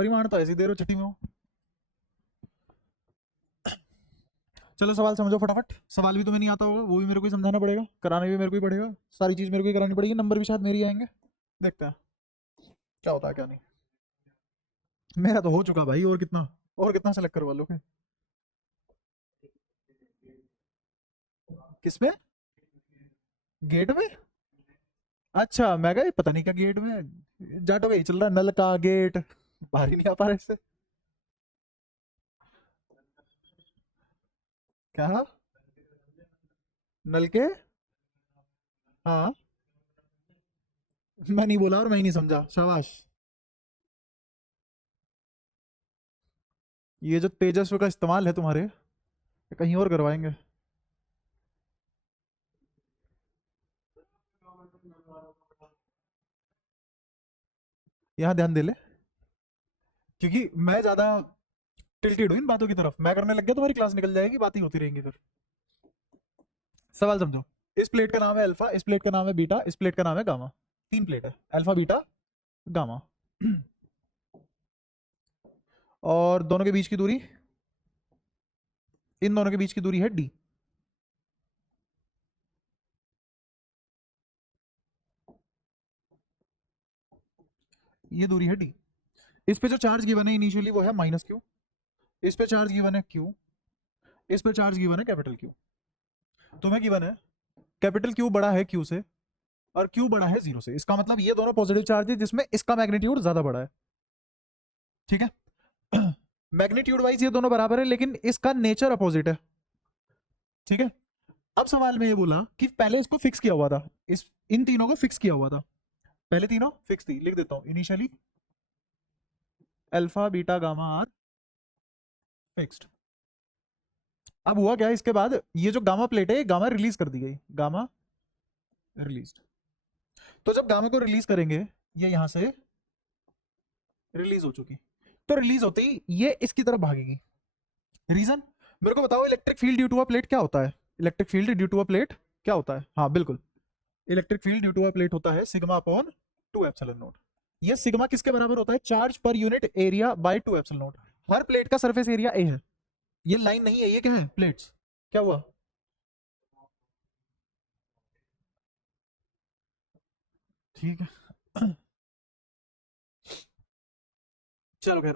परिमाण तो ऐसे ही दे रहे हो छठी में हो। चलो सवाल समझो फटाफट। सवाल भी तुम्हें नहीं आता होगा, वो भी मेरे को ही समझाना पड़ेगा, कराने भी मेरे को ही पड़ेगा, सारी चीज मेरे को ही करानी पड़ेगी, नंबर भी शायद मेरे ही आएंगे। देखते हैं क्या होता है क्या नहीं। मेरा तो हो चुका भाई, और कितना सेलेक्ट करवा लो। किसमें? गेट में? अच्छा मैं कहा ये पता नहीं क्या गेट में, जाटो का ही चल रहा है, नल का गेट, बाहर ही नहीं आ पा रहा इससे। क्या? नल के? हाँ। मैं नहीं बोला और मैं ही नहीं समझा, शाबाश। ये जो तेजस्व का इस्तेमाल है तुम्हारे, ये कहीं और करवाएंगे। यहाँ ध्यान दे ले, क्योंकि मैं ज्यादा टिल्टेड हूँ इन बातों की तरफ, मैं करने लग गया तुम्हारी क्लास निकल जाएगी, बातें होती रहेंगी फिर। सवाल समझो। इस प्लेट का नाम है अल्फा, इस प्लेट का नाम है बीटा, इस प्लेट का नाम है गामा। तीन प्लेट है, अल्फा बीटा गामा। और दोनों के बीच की दूरी, इन दोनों के बीच की दूरी है डी। ये दूरी है डी। इस पे जो चार्ज गिवन है इनिशियली वो है माइनस क्यू, इस पे चार्ज गिवन है क्यू, इस पे चार्ज गिवन है कैपिटल क्यू। तुम्हें गिवन है कैपिटल क्यू बड़ा है क्यू से और क्यू बड़ा है जीरो से, इसका मतलब ये दोनों पॉजिटिव चार्ज है जिसमें इसका मैग्नीट्यूड ज्यादा बड़ा है। ठीक है। मैग्नीट्यूड वाइज ये दोनों बराबर है लेकिन इसका नेचर अपोजिट है। ठीक है। अब सवाल में ये बोला कि पहले इसको फिक्स किया हुआ था, इस इन तीनों को फिक्स किया हुआ था, पहले तीनों फिक्स थी, लिख देता हूं initially alpha beta gamma are fixed. अब हुआ क्या इसके बाद, ये जो गामा प्लेट है गामा रिलीज कर दी गई, गामा रिलीज। तो जब गामा को रिलीज करेंगे, ये यहां से रिलीज हो चुकी, तो रिलीज होते ही ये इसकी तरफ भागेगी। रीजन मेरे को बताओ, electric field due to a plate क्या होता है? Electric field due to a plate क्या होता है? हाँ बिल्कुल, electric field due to a plate होता है सिग्मा अपॉन 2 एप्सिलॉन नोट। ये सिग्मा किसके बराबर होता है? Charge per unit area by 2 epsilon naught. हर प्लेट का सरफेस एरिया ए है, ये लाइन नहीं है, ये क्या है? प्लेट्स। क्या हुआ? ठीक है। चलो खैर।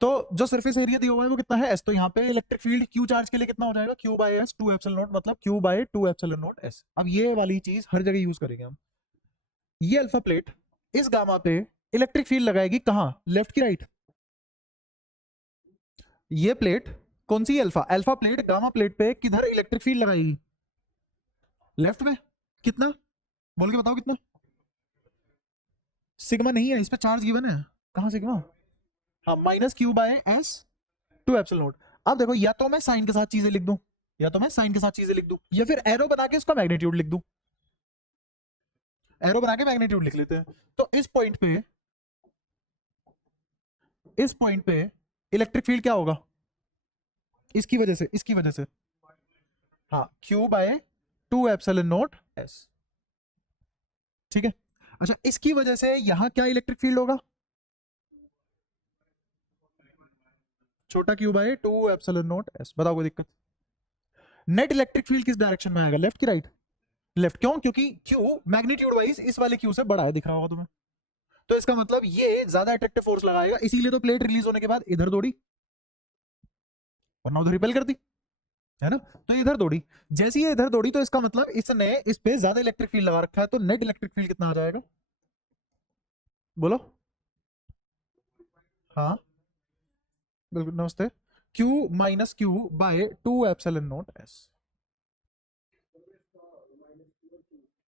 तो जो सरफेस एरिया दिया हुआ है वो कितना है? एस। तो यहाँ पे इलेक्ट्रिक फील्ड क्यू चार्ज के लिए कितना हो जाएगा? Q by S 2 epsilon naught, मतलब Q by 2 epsilon naught S. अब ये वाली चीज हर जगह यूज करेंगे हम। ये अल्फा प्लेट इस गामा पे इलेक्ट्रिक फील्ड लगाएगी कहां? लेफ्ट की राइट? ये प्लेट कौन सी? Alpha. Alpha plate gamma plate पे किधर इलेक्ट्रिक फील्ड लगाएगी? लेफ्ट में। कितना? बोल के बताओ कितना। सिग्मा नहीं है, इस पे चार्ज गिवन है। कहां सिग्मा? हाँ, minus Q by S 2 epsilon note. अब देखो, या तो मैं साइन के साथ चीजें लिख दूं, या तो मैं साइन के साथ चीजें लिख दूं, या फिर एरो बना के उसका मैग्नीट्यूड लिख दूं। एरो बना के मैग्नीट्यूड लिख लेते हैं। तो इस पॉइंट पे इलेक्ट्रिक फील्ड क्या होगा? इसकी वजह से, इसकी वजह से, हाँ, Q by 2 epsilon naught S. ठीक है। अच्छा, इसकी वजह से यहां क्या इलेक्ट्रिक फील्ड होगा? छोटा Q by 2 epsilon naught S. बताओ कोई दिक्कत? नेट इलेक्ट्रिक फील्ड किस डायरेक्शन में आएगा? लेफ्ट की राइट? लेफ्ट। क्यों? क्योंकि क्यू मैग्नीट्यूड वाइज इस वाले क्यू से बड़ा है, दिख रहा होगा तुम्हें। तो इसका मतलब ये ज्यादा अट्रैक्टिव फोर्स लगाएगा, इसीलिए तो प्लेट रिलीज होने के बाद इधर दौड़ी, वरना उधर रिपेल करती, है ना? तो इधर दौड़ी, जैसे ही इधर दौड़ी तो इसका मतलब इसने इस पे ज्यादा इलेक्ट्रिक फील्ड लगा रखा है, तो नेट इलेक्ट्रिक फील्ड कितना आ जाएगा? बोलो। हाँ बिल्कुल, नमस्ते। Q minus Q by 2 epsilon naught S.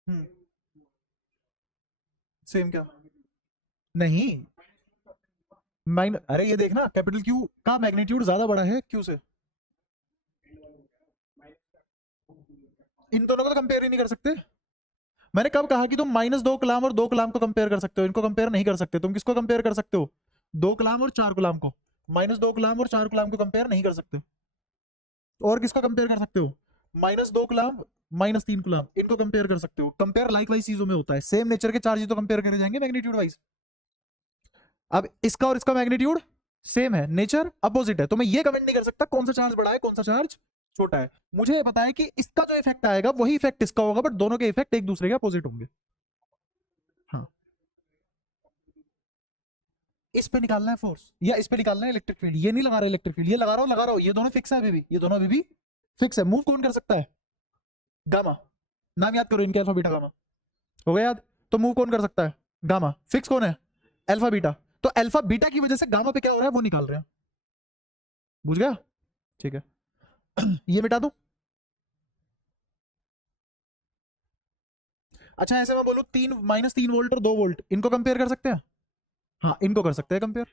Hmm. Same क्या? नहीं, अरे ये देखना, कैपिटल क्यू का मैग्नीट्यूड ज्यादा बड़ा है क्यू से। इन दोनों को तो कंपेयर ही नहीं कर सकते। मैंने कब कहा कि तुम -2 कलाम और 2 कलाम को कंपेयर कर सकते हो, इनको कंपेयर नहीं कर सकते। तुम किसको कंपेयर कर सकते हो? 2 कलाम और 4 कलाम को। -2 कलाम और 4 कलाम को कंपेयर नहीं कर सकते। और किसको कंपेयर कर सकते हो? -2 कलाम, -3 कलाम, इनको कंपेयर कर सकते हो। कंपेयर लाइक वाइज चीजों में होता है, सेम नेचर के चार्ज तो कंपेयर करे जाएंगे मैग्नीट्यूड वाइज। अब इसका और इसका मैग्नीट्यूड सेम है, नेचर अपोजिट है, तो मैं ये कमेंट नहीं कर सकता कौन सा चार्ज बड़ा है कौन सा चार्ज छोटा है। मुझे ये पता है कि इसका जो इफेक्ट आएगा वही इफेक्ट इसका होगा, बट दोनों के इफेक्ट एक दूसरे के अपोजिट होंगे। हाँ, इस पे निकालना है फोर्स या इस पे निकालना है इलेक्ट्रिक फील्ड, ये नहीं लगा रहा इलेक्ट्रिक फील्ड, ये लगा रहा हूं, ये दोनों फिक्स है अभी भी, ये दोनों अभी भी फिक्स है। मूव कौन कर सकता है? गामा। नाम याद करो इनके, अल्फा बीटा गामा। हो गया याद? तो मूव कौन कर सकता है? गामा। फिक्स कौन है? Alpha beta. तो अल्फा बीटा की वजह से गामा पे क्या हो रहा है वो निकाल रहे हैं। बुझ गया? ठीक है। ये मिटा दूं? अच्छा ऐसे मैं बोलूं 3 - 3 वोल्ट और 2 वोल्ट, इनको कंपेयर कर सकते हैं? हाँ इनको कर सकते हैं कंपेयर,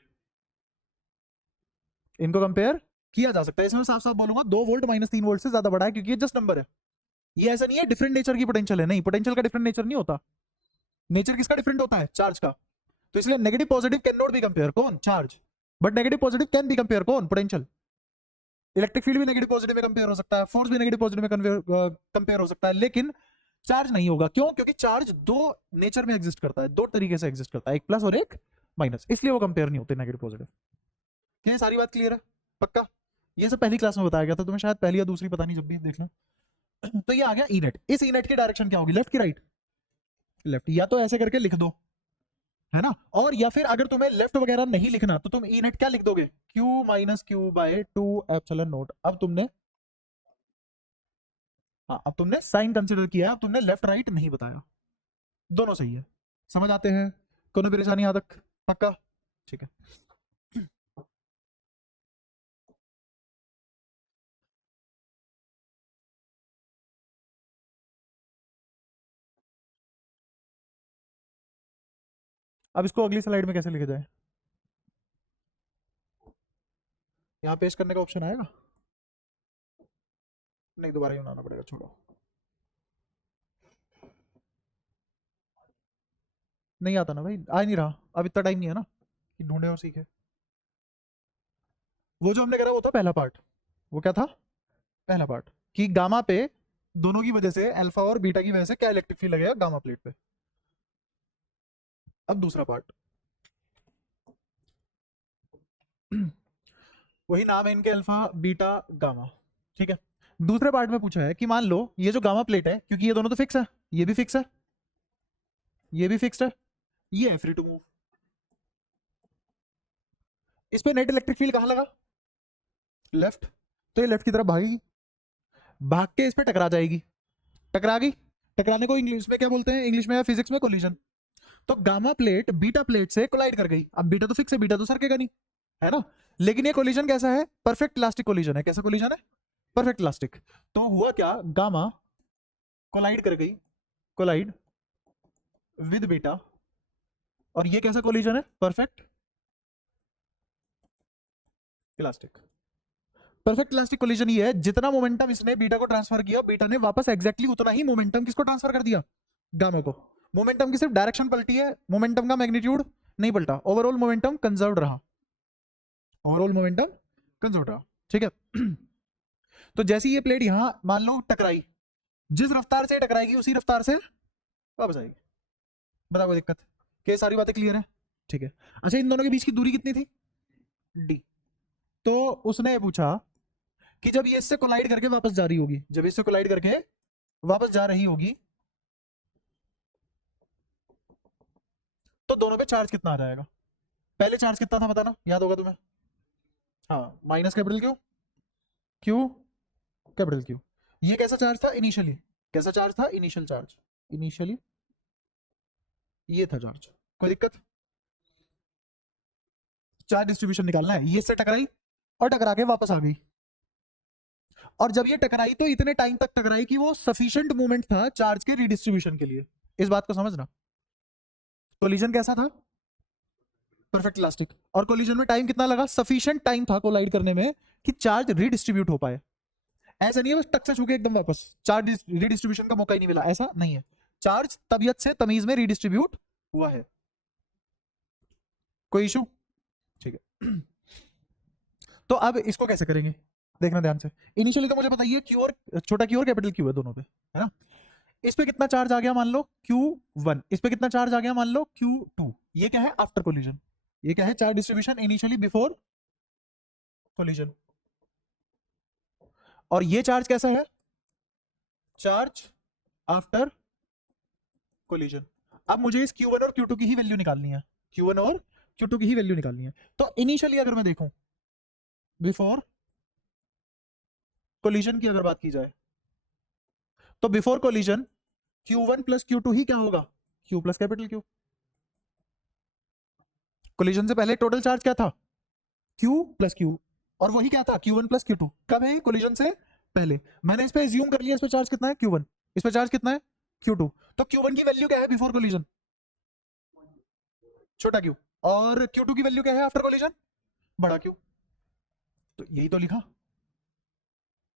इनको कंपेयर किया जा सकता है। इसमें साफ साफ बोलूंगा 2 वोल्ट -3 वोल्ट से ज्यादा बड़ा है, क्योंकि ये जस्ट नंबर है। ये ऐसा नहीं है डिफरेंट नेचर की पोटेंशियल है, नहीं, पोटेंशियल का डिफरेंट नेचर नहीं होता। नेचर किसका डिफरेंट होता है? चार्ज का। तो इसलिए negative positive can not be compare, कौन? Charge. But negative positive can be compare, कौन? पोटेंशियल। इलेक्ट्रिक फील्ड भी नेगेटिव पॉजिटिव में कंपेयर हो सकता है, फोर्स भी नेगेटिव पॉजिटिव में कंपेयर हो सकता है, लेकिन चार्ज नहीं होगा। क्यों? क्योंकि चार्ज दो नेचर में एग्जिस्ट करता है, दो तरीके से एग्जिस्ट करता है, एक प्लस और एक माइनस, इसलिए वो कंपेयर नहीं होते नेगेटिव पॉजिटिव। क्या ये सारी बात क्लियर है? पक्का? ये सब पहली क्लास में बताया गया था तुम्हें, शायद पहली या दूसरी, पता नहीं, जब भी देख लो। तो ये आ गया ई नेट। इस ई नेट की डायरेक्शन क्या होगी? लेफ्ट की राइट? लेफ्ट। या तो ऐसे करके लिख दो, है ना, और या फिर अगर तुम्हें लेफ्ट वगैरह नहीं लिखना तो तुम ई नेट क्या लिख दोगे? Q minus Q by 2 epsilon naught. अब तुमने, हाँ अब तुमने साइन कंसिडर किया, अब तुमने लेफ्ट राइट नहीं बताया, दोनों सही है। समझ आते हैं? कोनो परेशानी यहाँ तक? पक्का? ठीक है। अब इसको अगली स्लाइड में कैसे लिखा जाए? यहाँ पेश करने का ऑप्शन आएगा? नहीं, दोबारा ही बनाना पड़ेगा, छोड़ो। नहीं आता ना भाई, आ नहीं रहा, अब इतना टाइम नहीं है ना कि ढूंढे और सीखे। वो जो हमने करा वो था पहला पार्ट। वो क्या था? पहला पार्ट कि गामा पे दोनों की वजह से, अल्फा और बीटा की वजह से क्या इलेक्ट्रिक फील्ड लगेगा गामा प्लेट पे। अब दूसरा पार्ट वही नाम है इनके, अल्फा बीटा गामा। ठीक है। दूसरे पार्ट में पूछा है कि मान लो ये जो गामा प्लेट है, क्योंकि ये दोनों तो फिक्स है, ये भी फिक्स है, ये भी फिक्स्ड है, ये है फ्री टू मूव। इस पे नेट इलेक्ट्रिक फील्ड कहां लगा? लेफ्ट। तो ये लेफ्ट की तरफ भागेगी, भाग के इस पे टकरा जाएगी, टकरा गई। टकराने को इंग्लिश में क्या बोलते हैं? इंग्लिश में या फिजिक्स में कोलिजन। तो गामा प्लेट बीटा प्लेट से कोलाइड कर गई। अब बीटा तो फिक्स है, बीटा तो सरकेगा नहीं, है ना। लेकिन ये कोलिजन कैसा है? परफेक्ट इलास्टिक कोलिजन है। कैसा कोलिजन है? Perfect elastic. तो हुआ क्या? गामा कोलाइड कर गई, कोलाइड विद बीटा, और ये कैसा कोलिजन है? Perfect elastic. Perfect elastic collision ये है, जितना मोमेंटम इसने बीटा को ट्रांसफर किया, बीटा ने वापस एग्जैक्टली उतना ही मोमेंटम किसको ट्रांसफर कर दिया? गामा को। मोमेंटम की सिर्फ डायरेक्शन पलटी है, मोमेंटम का मैग्नीट्यूड नहीं पलटा, ओवरऑल मोमेंटम कंजर्व रहा, ओवरऑल मोमेंटम कंजर्व रहा। ठीक है। तो जैसी ये प्लेट यहां मान लो टकराई, जिस रफ्तार से टकराएगी उसी रफ्तार से वापस आएगी। बताओ कोई दिक्कत? क्या सारी बातें क्लियर है? ठीक है। अच्छा इन दोनों के बीच की दूरी कितनी थी? डी। तो उसने पूछा कि जब ये इससे कोलाइड करके वापस जा रही होगी, जब इससे कोलाइड करके वापस जा रही होगी, तो दोनों पे चार्ज कितना आ जाएगा? पहले चार्ज कितना था बताना, याद होगा तुम्हें? हाँ, minus capital Q, Q capital Q. ये कैसा चार्ज था इनिशियली? कैसा चार्ज था? Initial charge. इनिशियली ये था चार्ज। कोई दिक्कत? चार्ज डिस्ट्रीब्यूशन निकालना है। ये इससे टकराई और टकरा के वापस आ गई, और जब ये टकराई तो इतने टाइम तक टकराई कि वो सफिशिएंट मूवमेंट था चार्ज के रिडिस्ट्रीब्यूशन के लिए। इस बात को समझना। कोलिजन कैसा था? Perfect elastic. और कोलिजन में टाइम कितना लगा? सफिशिएंट टाइम था कोलाइड करने में कि चार्ज रिडिस्ट्रीब्यूट हो पाए। ऐसा नहीं है बस टक से छूके एकदम वापस, चार्ज रिडिस्ट्रीब्यूशन का मौका ही नहीं मिला, ऐसा नहीं है। चार्ज तबीयत से तमीज में रिडिस्ट्रीब्यूट हुआ है। कोई इशू? ठीक है। तो अब इसको कैसे करेंगे, देखना ध्यान से। इनिशियली तो मुझे बताइए क्यू और छोटा क्यू और कैपिटल क्यू है दोनों पे, है ना। इस पे कितना चार्ज आ गया मान लो Q1, इस पे कितना चार्ज आ गया मान लो Q2। ये क्या है? After collision. ये क्या है, charge distribution initially before collision. और ये चार्ज कैसा है, चार्ज आफ्टर कोलिजन। अब मुझे इस Q1 और Q2 की ही वैल्यू निकालनी है, Q1 और Q2 की ही वैल्यू निकालनी है। तो इनिशियली अगर मैं देखूं बिफोर कोलिजन की अगर बात की जाए, तो before collision Q1 plus Q2 ही क्या होगा, Q plus capital Q। Collision से पहले टोटल चार्ज क्या था, Q प्लस Q, और वही क्या था Q1 प्लस Q2। कब है, कोलिजन से पहले। मैंने इस पे एज्यूम कर लिया इस पे चार्ज कितना है Q1, इस पे चार्ज कितना है Q2। तो Q1 की वैल्यू क्या है बिफोर कोलिजन, छोटा Q, और Q2 की वैल्यू क्या है आफ्टर कोलिजन, बड़ा Q। तो यही तो लिखा,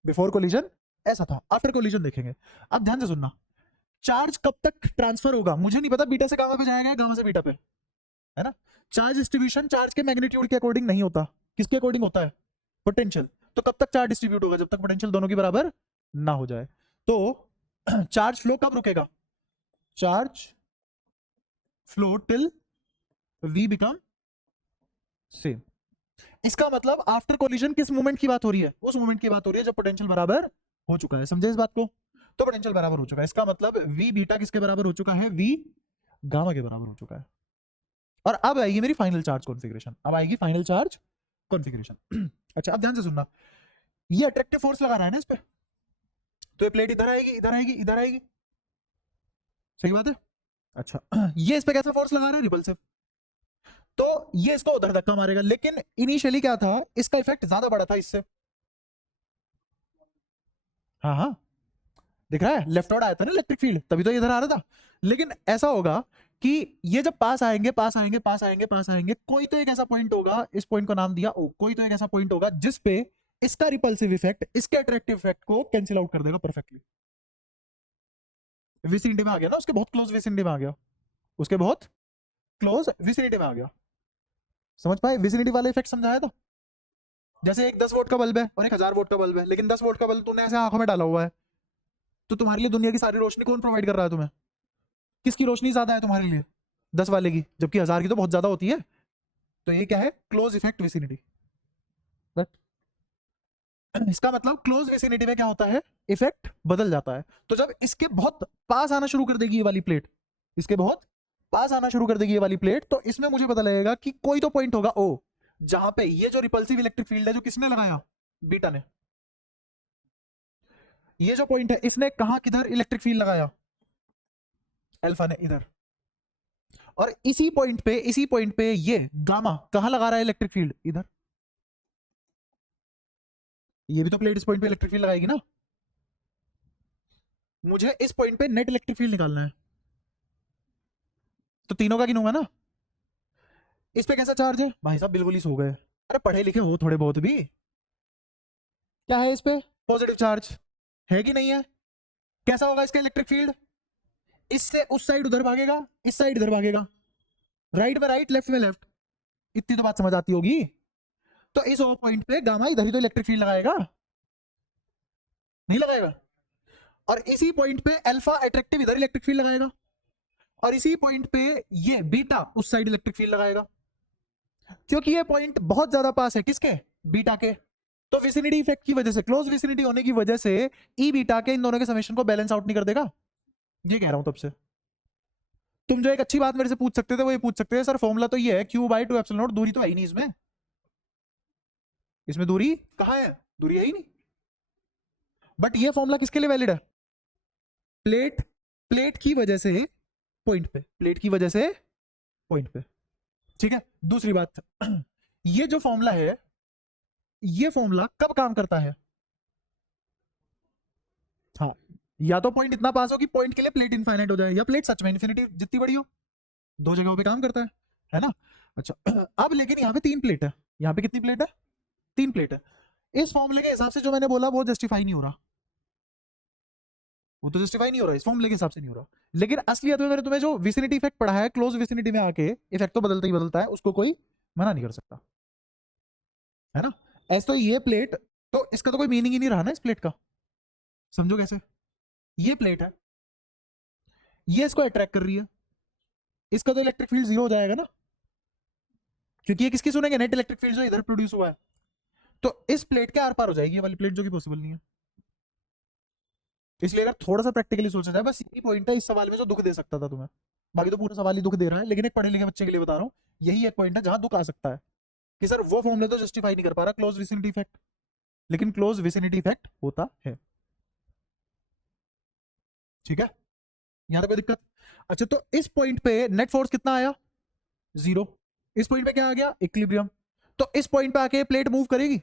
बिफोर कोलिजन ऐसा था, आफ्टर कोलिजन देखेंगे। अब ध्यान से सुनना, चार्ज कब तक ट्रांसफर होगा, मुझे नहीं पता बीटा से गामा पे जाएगा, गामा से बीटा पे, है ना। चार्ज डिस्ट्रीब्यूशन चार्ज के मैग्नीट्यूड के अकॉर्डिंग नहीं होता, किसके अकॉर्डिंग होता है, पोटेंशियल। तो कब तक चार्ज डिस्ट्रीब्यूट होगा, जब तक पोटेंशियल दोनों के बराबर ना हो जाए। तो चार्ज फ्लो कब रुकेगा, charge flow till v become same. इसका मतलब आफ्टर कोलिजन किस मोमेंट की बात हो रही है, उस मोमेंट की बात हो रही है जब पोटेंशियल बराबर हो चुका है, समझे इस बात को। तो पोटेंशियल बराबर हो चुका है, इसका मतलब v बीटा किसके बराबर हो चुका है, v गामा के बराबर हो चुका है। और अब आएगी मेरी फाइनल चार्ज कॉन्फ़िगरेशन, अब आएगी फाइनल चार्ज कॉन्फ़िगरेशन। अच्छा अब ध्यान से सुनना, ये अट्रैक्टिव फोर्स लगा रहा है ना इस पे, तो ये प्लेट इधर आएगी, इधर आएगी, इधर आएगी, सही बात है। अच्छा ये इस पे कैसा फोर्स लगा रहा है, रिपल्सिव। तो ये इसको उधर धक्का मारेगा, लेकिन इनिशियली क्या था, इसका इफेक्ट ज्यादा बड़ा था इससे। हाँ हाँ दिख रहा है, लेफ्ट आउट आया था ना इलेक्ट्रिक फील्ड, तभी तो इधर आ रहा था। लेकिन ऐसा होगा कि ये जब पास आएंगे, पास आएंगे, पास आएंगे, पास आएंगे, कोई तो एक ऐसा पॉइंट होगा, इस पॉइंट को नाम दिया ओ, कोई तो एक ऐसा पॉइंट होगा जिस पे इसका रिपल्सिव इफेक्ट इसके अट्रैक्टिव इफेक्ट को कैंसिल आउट कर देगा परफेक्टली। विसिनिटी में आ गया ना, उसके बहुत क्लोज विसिनिटी में आ गया, उसके बहुत क्लोज विसिनिटी में आ गया। समझ पाए विसिनिटी वाला इफेक्ट, समझाया था। जैसे एक 10 वोल्ट का बल्ब है और एक 1000 वोल्ट का बल्ब है, लेकिन 10 वोल्ट का बल्ब तूने ऐसे आंखों में डाला हुआ है, तो तुम्हारे लिए दुनिया की सारी रोशनी कौन प्रोवाइड कर रहा है तुम्हें, किसकी रोशनी ज्यादा है तुम्हारे लिए, 10 वाले की, जबकि 1000 की तो बहुत ज्यादा होती है। तो ये क्या है, क्लोज इफेक्ट विसिनिटी। इसका मतलब क्लोज विसिनिटी में क्या होता है, इफेक्ट बदल जाता है। तो जब इसके बहुत पास आना शुरू कर देगी ये वाली प्लेट, इसके बहुत पास आना शुरू कर देगी ये वाली प्लेट, तो इसमें मुझे पता लगेगा कि कोई तो पॉइंट होगा ओ, जहां पे ये जो रिपल्सिव इलेक्ट्रिक फील्ड है जो किसने लगाया, बीटा ने, ये जो पॉइंट है इसने कहा किधर इलेक्ट्रिक फील्ड लगाया, अल्फा ने इधर। और इसी पॉइंट पे ये गामा कहां लगा रहा है इलेक्ट्रिक फील्ड, इधर। ये भी तो प्लेट इस पॉइंट पे इलेक्ट्रिक फील्ड लगाएगी ना, मुझे इस पॉइंट पे नेट इलेक्ट्रिक फील्ड निकालना है, तो तीनों का गिनूंगा ना। इस पे कैसा चार्ज है, भाई साहब बिल्कुल ही सो गए, अरे पढ़े लिखे हो थोड़े बहुत भी। क्या है इस पे, पॉजिटिव चार्ज है कि नहीं है। कैसा होगा इसका इलेक्ट्रिक फील्ड, इससे उस साइड उधर भागेगा, इस साइड इधर भागेगा, राइट में राइट, लेफ्ट में लेफ्ट। इतनी तो बात समझ आती होगी। तो इस ओ पॉइंट पे गामा इधर ही तो इलेक्ट्रिक फील्ड लगाएगा, नहीं लगाएगा। और इसी पॉइंट पे अल्फा अट्रैक्टिव इधर इलेक्ट्रिक फील्ड लगाएगा, और इसी पॉइंट पे ये बीटा उस साइड इलेक्ट्रिक फील्ड लगाएगा, क्योंकि ये पॉइंट बहुत ज्यादा पास है किसके, बीटा के। तो विसिनिटी इफेक्ट की वजह से, क्लोज विसिनिटी होने की वजह से ई बीटा के इन दोनों के समेशन को बैलेंस आउट नहीं कर देगा। ये कह रहा हूं तब से। तुम जो एक अच्छी बात मेरे से पूछ सकते थे वो ये पूछ सकते थे, सर फॉर्मूला तो ये है Q by two epsilon not, दूरी तो है ही नहीं इसमें, इसमें दूरी कहां है, दूरी है ही नहीं। बट ये फॉर्मूला किसके लिए वैलिड है, प्लेट, प्लेट की वजह से पॉइंट पे, प्लेट की वजह से पॉइंट पे, ठीक है। दूसरी बात ये जो फॉर्मूला है, ये फॉर्मूला कब काम करता है, हाँ, या तो पॉइंट इतना पास हो कि पॉइंट के लिए प्लेट इनफाइनाइट हो जाए, या प्लेट सच में इन्फिनिटी जितनी बड़ी हो, दो जगहों पे काम करता है ना। अच्छा अब लेकिन यहाँ पे 3 प्लेट है, यहाँ पे कितनी प्लेट है, 3 प्लेट है। इस फॉर्मूले के हिसाब से जो मैंने बोला वो जस्टिफाई नहीं हो रहा, वो तो जस्टिफाई नहीं हो रहा, इस फॉर्मूले के हिसाब से नहीं हो रहा। लेकिन असलियत में मैंने तुम्हें जो विसिनिटी इफेक्ट पढ़ा है, क्लोज विसिनिटी में आके इफेक्ट तो बदलता ही बदलता है, उसको कोई मना नहीं कर सकता, है ना। ऐसा तो ये प्लेट, तो इसका तो कोई मीनिंग ही नहीं रहा ना इस प्लेट का, समझो कैसे। ये प्लेट है, ये इसको अट्रैक्ट कर रही है, इसका तो इलेक्ट्रिक फील्ड 0 हो जाएगा ना, क्योंकि ये किसकी सुनेंगे, नेट इलेक्ट्रिक फील्ड जो इधर प्रोड्यूस हुआ है, तो इस प्लेट के आर पार हो जाएगी ये वाली प्लेट, जो कि पॉसिबल नहीं है। इसलिए अगर थोड़ा सा प्रैक्टिकली सोचा जाए, बस यही पॉइंट है इस सवाल में जो दुख दे सकता था तुम्हें। बाकी तो पूरा सवाल ही दुख दे रहा है, लेकिन एक पढ़े लिखे बच्चे के लिए बता रहा हूँ, यही एक पॉइंट है जहां दुख आ सकता है कि सर वो फॉर्मूले तो जस्टिफाई नहीं कर पा रहा क्लोज विसिनिटी इफेक्ट, लेकिन क्लोज विसिनिटी इफेक्ट होता है। ठीक है, यहां तक कोई दिक्कत? अच्छा, तो इस पॉइंट पे नेट फोर्स कितना आया, 0। इस पॉइंट पे क्या आ गया, इक्विलिब्रियम। तो इस पॉइंट पे आके प्लेट मूव करेगी,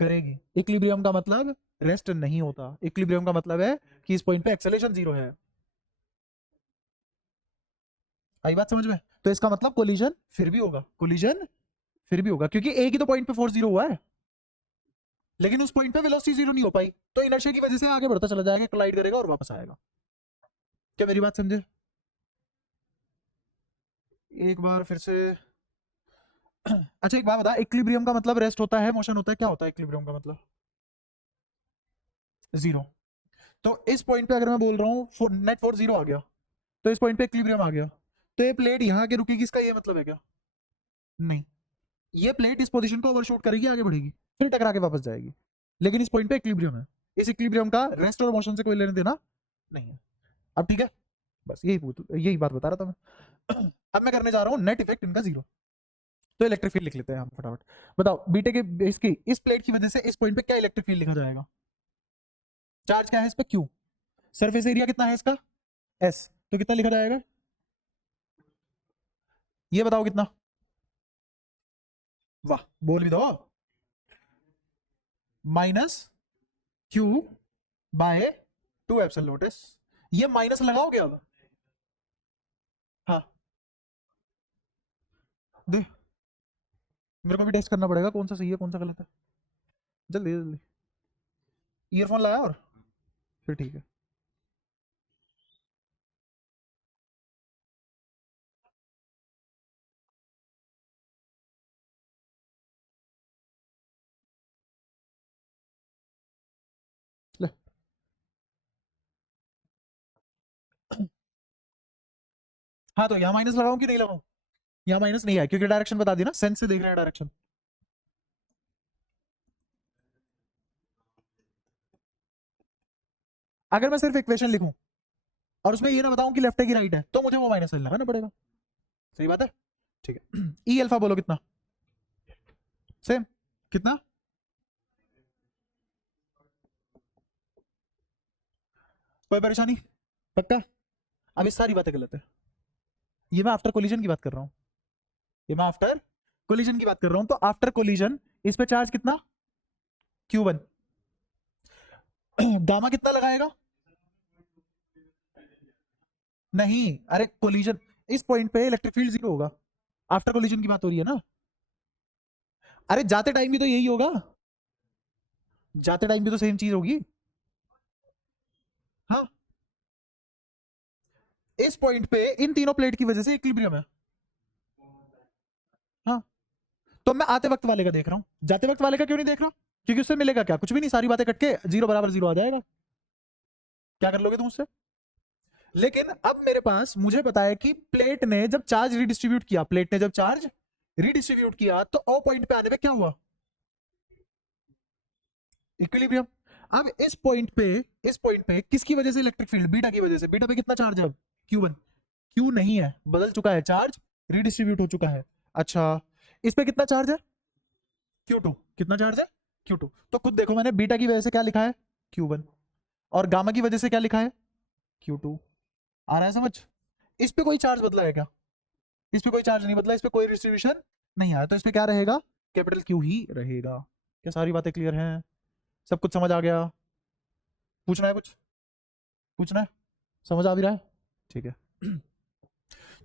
करेगी। इक्विलिब्रियम का मतलब रेस्ट नहीं होता, इक्विलिब्रियम का मतलब है कि इस पॉइंट पे एक्सेलरेशन 0 है। आई बात समझ में? तो इसका मतलब कोलिजन फिर भी होगा, कोलिजन फिर भी होगा, क्योंकि एक ही तो पॉइंट पे फोर्स 0 हुआ है, लेकिन उस पॉइंट पे वेलोसिटी 0 नहीं हो पाई, तो इनर्शिया की वजह से आगे बढ़ता चला जाएगा, कोलाइड करेगा और वापस आएगा। क्या मेरी बात समझे? एक बार फिर से अच्छा, एक बात बता, इक्विलिब्रियम का मतलब रेस्ट होता है, मोशन होता है, क्या होता है इक्विलिब्रियम का मतलब? 0। तो इस पॉइंट पे अगर मैं बोल रहा हूँ नेट फोर्स 0 आ गया, तो इस पॉइंट पे इक्विलिब्रियम आ गया, तो ये प्लेट यहाँ के रुकेगी, इसका ये मतलब है क्या? नहीं, ये प्लेट इस पोजीशन को ओवरशूट करेगी, आगे बढ़ेगी, फिर टकरा के वापस जाएगी, लेकिन इस पॉइंट पे इक्विलिब्रियम है, इस इक्विलिब्रियम का रेस्ट और मोशन से कोई लेने देना नहीं है। अब ठीक है, बस यही बात बता रहा था मैं। अब मैं करने जा रहा हूँ नेट इफेक्ट इनका 0। तो इलेक्ट्रिक फील्ड लिख लेते हैं हम फटाफट। बताओ बीटे के इसकी इस प्लेट की वजह से इस पॉइंट पे क्या इलेक्ट्रिक फील्ड लिखा जाएगा? चार्ज क्या है इस पे, क्यू। सरफेस एरिया कितना है इसका, एस, तो कितना लिखा जाएगा, ये बताओ कितना? वाह, बोल भी दो। Minus Q by 2 epsilon naught S. ये माइनस लगाओगे अब? हाँ, दे, मेरे को भी टेस्ट करना पड़ेगा कौन सा सही है कौन सा गलत है। जल्दी जल्दी, ईयरफोन लगाया और फिर ठीक है। ले। हाँ, तो यहाँ माइनस लगाऊं कि नहीं लगाऊं? यहाँ माइनस नहीं है क्योंकि डायरेक्शन बता दी ना, सेंस से देख रहे हैं डायरेक्शन। अगर मैं सिर्फ इक्वेशन लिखूं और उसमें ये ना बताऊं कि लेफ्ट है कि राइट है, तो मुझे वो माइनस लगाना पड़ेगा। सही बात है, ठीक है। ई अल्फा बोलो कितना, सेम, कितना? कोई परेशानी? पक्का? अब ये सारी बातें गलत है, ये मैं आफ्टर कोलिजन की बात कर रहा हूँ, ये मैं आफ्टर कोलिजन की बात कर रहा हूँ। तो आफ्टर कोलिजन इस पे चार्ज कितना, Q1। गामा कितना लगाएगा? नहीं, अरे कोलिजन, इस पॉइंट पे इलेक्ट्रिक फील्ड 0 होगा, आफ्टर कोलिजन की बात हो रही है ना। अरे जाते टाइम भी तो यही होगा, जाते टाइम भी तो सेम चीज होगी। हाँ, इस पॉइंट पे इन तीनों प्लेट की वजह से इक्विलिब्रियम है। हाँ, तो मैं आते वक्त वाले का देख रहा हूँ, जाते वक्त वाले का क्यों नहीं देख रहा? क्योंकि उससे मिलेगा क्या, कुछ भी नहीं, सारी बातें कट के 0 बराबर 0 आ जाएगा। क्या कर लोगे तुम उससे? लेकिन अब मेरे पास, मुझे पता है कि प्लेट ने जब चार्ज रिडिस्ट्रीब्यूट किया, प्लेट ने जब चार्ज रिडिस्ट्रीब्यूट किया, तो ओ पॉइंट पे आने पे क्या हुआ, इक्विलिब्रियम। अब इस पॉइंट पे किसकी वजह से इलेक्ट्रिक फील्ड, बीटा की वजह से। बीटा पे कितना चार्ज है अब, Q1। क्यू नहीं है, बदल चुका है, चार्ज रिडिस्ट्रीब्यूट हो चुका है। अच्छा, इस पे कितना चार्ज है, Q2। कितना चार्ज है, Q2। तो खुद देखो, मैंने बीटा की वजह से क्या लिखा है, Q1, और गामा की वजह से क्या लिखा है, Q2। आ रहा है समझ? इस पे कोई चार्ज बदला है क्या? इस पे कोई चार्ज नहीं बदला, इस पे कोई डिस्ट्रीब्यूशन नहीं आया, तो इस पे क्या रहेगा, कैपिटल क्यू ही रहेगा। क्या सारी बातें क्लियर हैं, सब कुछ समझ आ गया? पूछना है कुछ, पूछना है, समझ आ भी रहा है? ठीक है।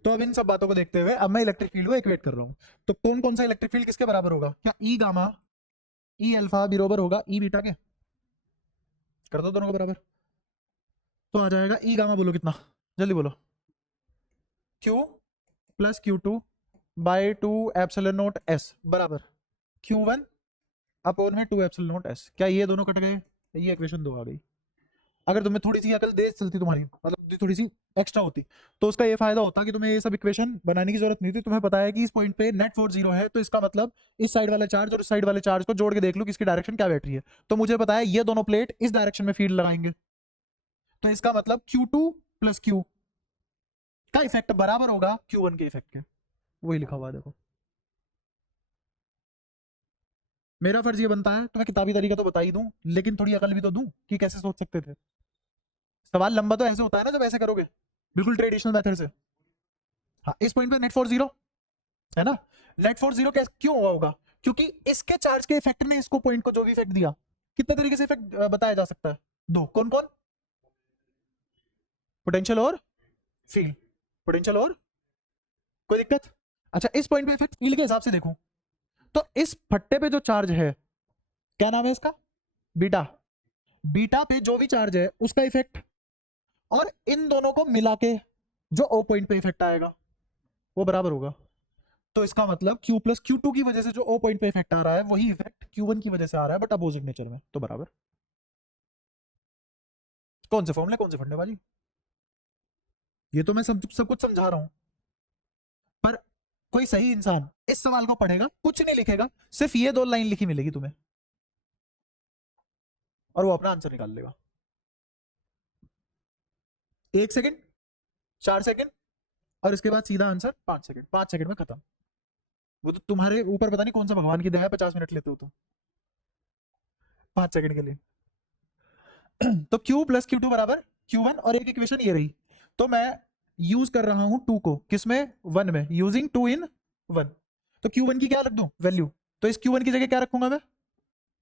तो अब इन सब बातों को देखते हुए अब मैं इलेक्ट्रिक फील्ड को इक्वेट कर रहा हूँ। तो कौन कौन सा इलेक्ट्रिक फील्ड किसके बराबर होगा, क्या ई गामा, ई अल्फा बराबर होगा ई बीटा के? कर दो दोनों को बराबर, तो आ जाएगा ई गामा, बोलो कितना, जल्दी बोलो। Q plus Q2 by 2 epsilon naught S बराबर Q1 अपॉन में 2 एप्सिलॉन नोट एस। क्या ये दोनों कट गए? ये इक्वेशन 2 आ गई। अगर तुम्हें थोड़ी सी अकल तेज चलती तुम्हारी, मतलब थोड़ी सी एक्स्ट्रा होती, तो उसका ये फायदा होता कि तुम्हें ये सब इक्वेशन बनाने की जरूरत नहीं थी। तुम्हें पता है कि इस पॉइंट पे नेट फोर्स 0 है, तो इसका मतलब इस साइड वाला चार्ज और इस साइड वाले चार्ज को जोड़ के देख लो किसकी डायरेक्शन क्या बैठ रही है। तो मुझे पता है ये दोनों प्लेट इस डायरेक्शन में फील्ड लगाएंगे, तो इसका मतलब Q2 प्लस Q का इफेक्ट बराबर होगा Q1 के इफेक्ट के। वही लिखा हुआ है देखो। मेरा फर्ज ये बनता है तुम्हें किताबी तरीका तो बता ही दूं, लेकिन थोड़ी अकल भी तो दूं कि कैसे सोच सकते थे। सवाल लंबा तो ऐसे होता है ना जब ऐसे करोगे, बिल्कुल ट्रेडिशनल मेथड से। हाँ, इस पॉइंट पे नेट फोर्स 0 है ना। नेट फोर्स 0 क्यों हुआ होगा? क्योंकि इसके चार्ज के इफेक्ट ने इसको पॉइंट को जो भी इफेक्ट दिया। कितने तरीके से इफेक्ट बताया जा सकता है? दो। कौन कौन? पोटेंशियल और फील्ड। पोटेंशियल और कोई दिक्कत? अच्छा, इस पॉइंट पे इफेक्ट फील्ड के हिसाब से देखो तो इस फट्टे पे जो चार्ज है, क्या नाम है इसका? बीटा। बीटा पे जो भी चार्ज है उसका इफेक्ट, और इन दोनों को मिला के जो ओ पॉइंट पे इफेक्ट आएगा वो बराबर होगा। तो इसका मतलब Q प्लस Q2 की वजह से जो ओ पॉइंट पे इफेक्ट आ रहा है वही इफेक्ट Q1 की वजह से आ रहा है, बट अपोजिट नेचर में, तो बराबर। कौन से फॉर्मूले, कौन से फंडे वाली? ये तो मैं सब कुछ समझा रहा हूं, पर कोई सही इंसान इस सवाल को पढ़ेगा, कुछ नहीं लिखेगा, सिर्फ ये 2 लाइन लिखी मिलेगी तुम्हें, और वो अपना आंसर निकाल लेगा। 1 सेकंड, 4 सेकंड, और इसके बाद सीधा आंसर 5 सेकंड। 5 सेकंड में खत्म। वो तो तुम्हारे ऊपर पता नहीं कौन सा भगवान की दया है, 50 मिनट लेते हो तो 5 सेकंड के लिए। तो Q प्लस Q2 बराबर Q1, और एक इक्वेशन ये रही। तो मैं यूज कर रहा हूं 2 को, किसमें? 1 में, यूजिंग 2 इन 1। तो Q1 की क्या रख दूं? वैल्यू। तो इस Q1 की जगह क्या रखूंगा मैं?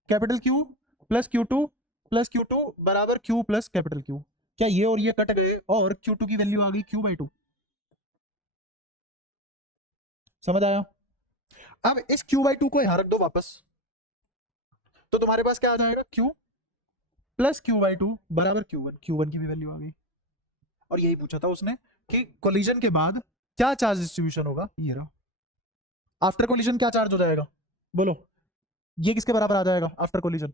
Capital Q plus Q2 plus Q2 बराबर Q प्लस कैपिटल Q। क्या ये और ये कट गए और Q2 की वैल्यू आ गई Q/2? समझ आया? अब इस Q/2 को यहां रख दो वापस, तो तुम्हारे पास क्या आ जाएगा? Q प्लस Q/2 बराबर Q1। Q1 की भी वैल्यू आ गई। और यही पूछा था उसने कि कोलिजन के बाद क्या चार्ज डिस्ट्रीब्यूशन होगा, ये रहा। आफ्टर कोलिजन क्या चार्ज हो जाएगा? बोलो, ये किसके बराबर आ जाएगा आफ्टर कोलिजन?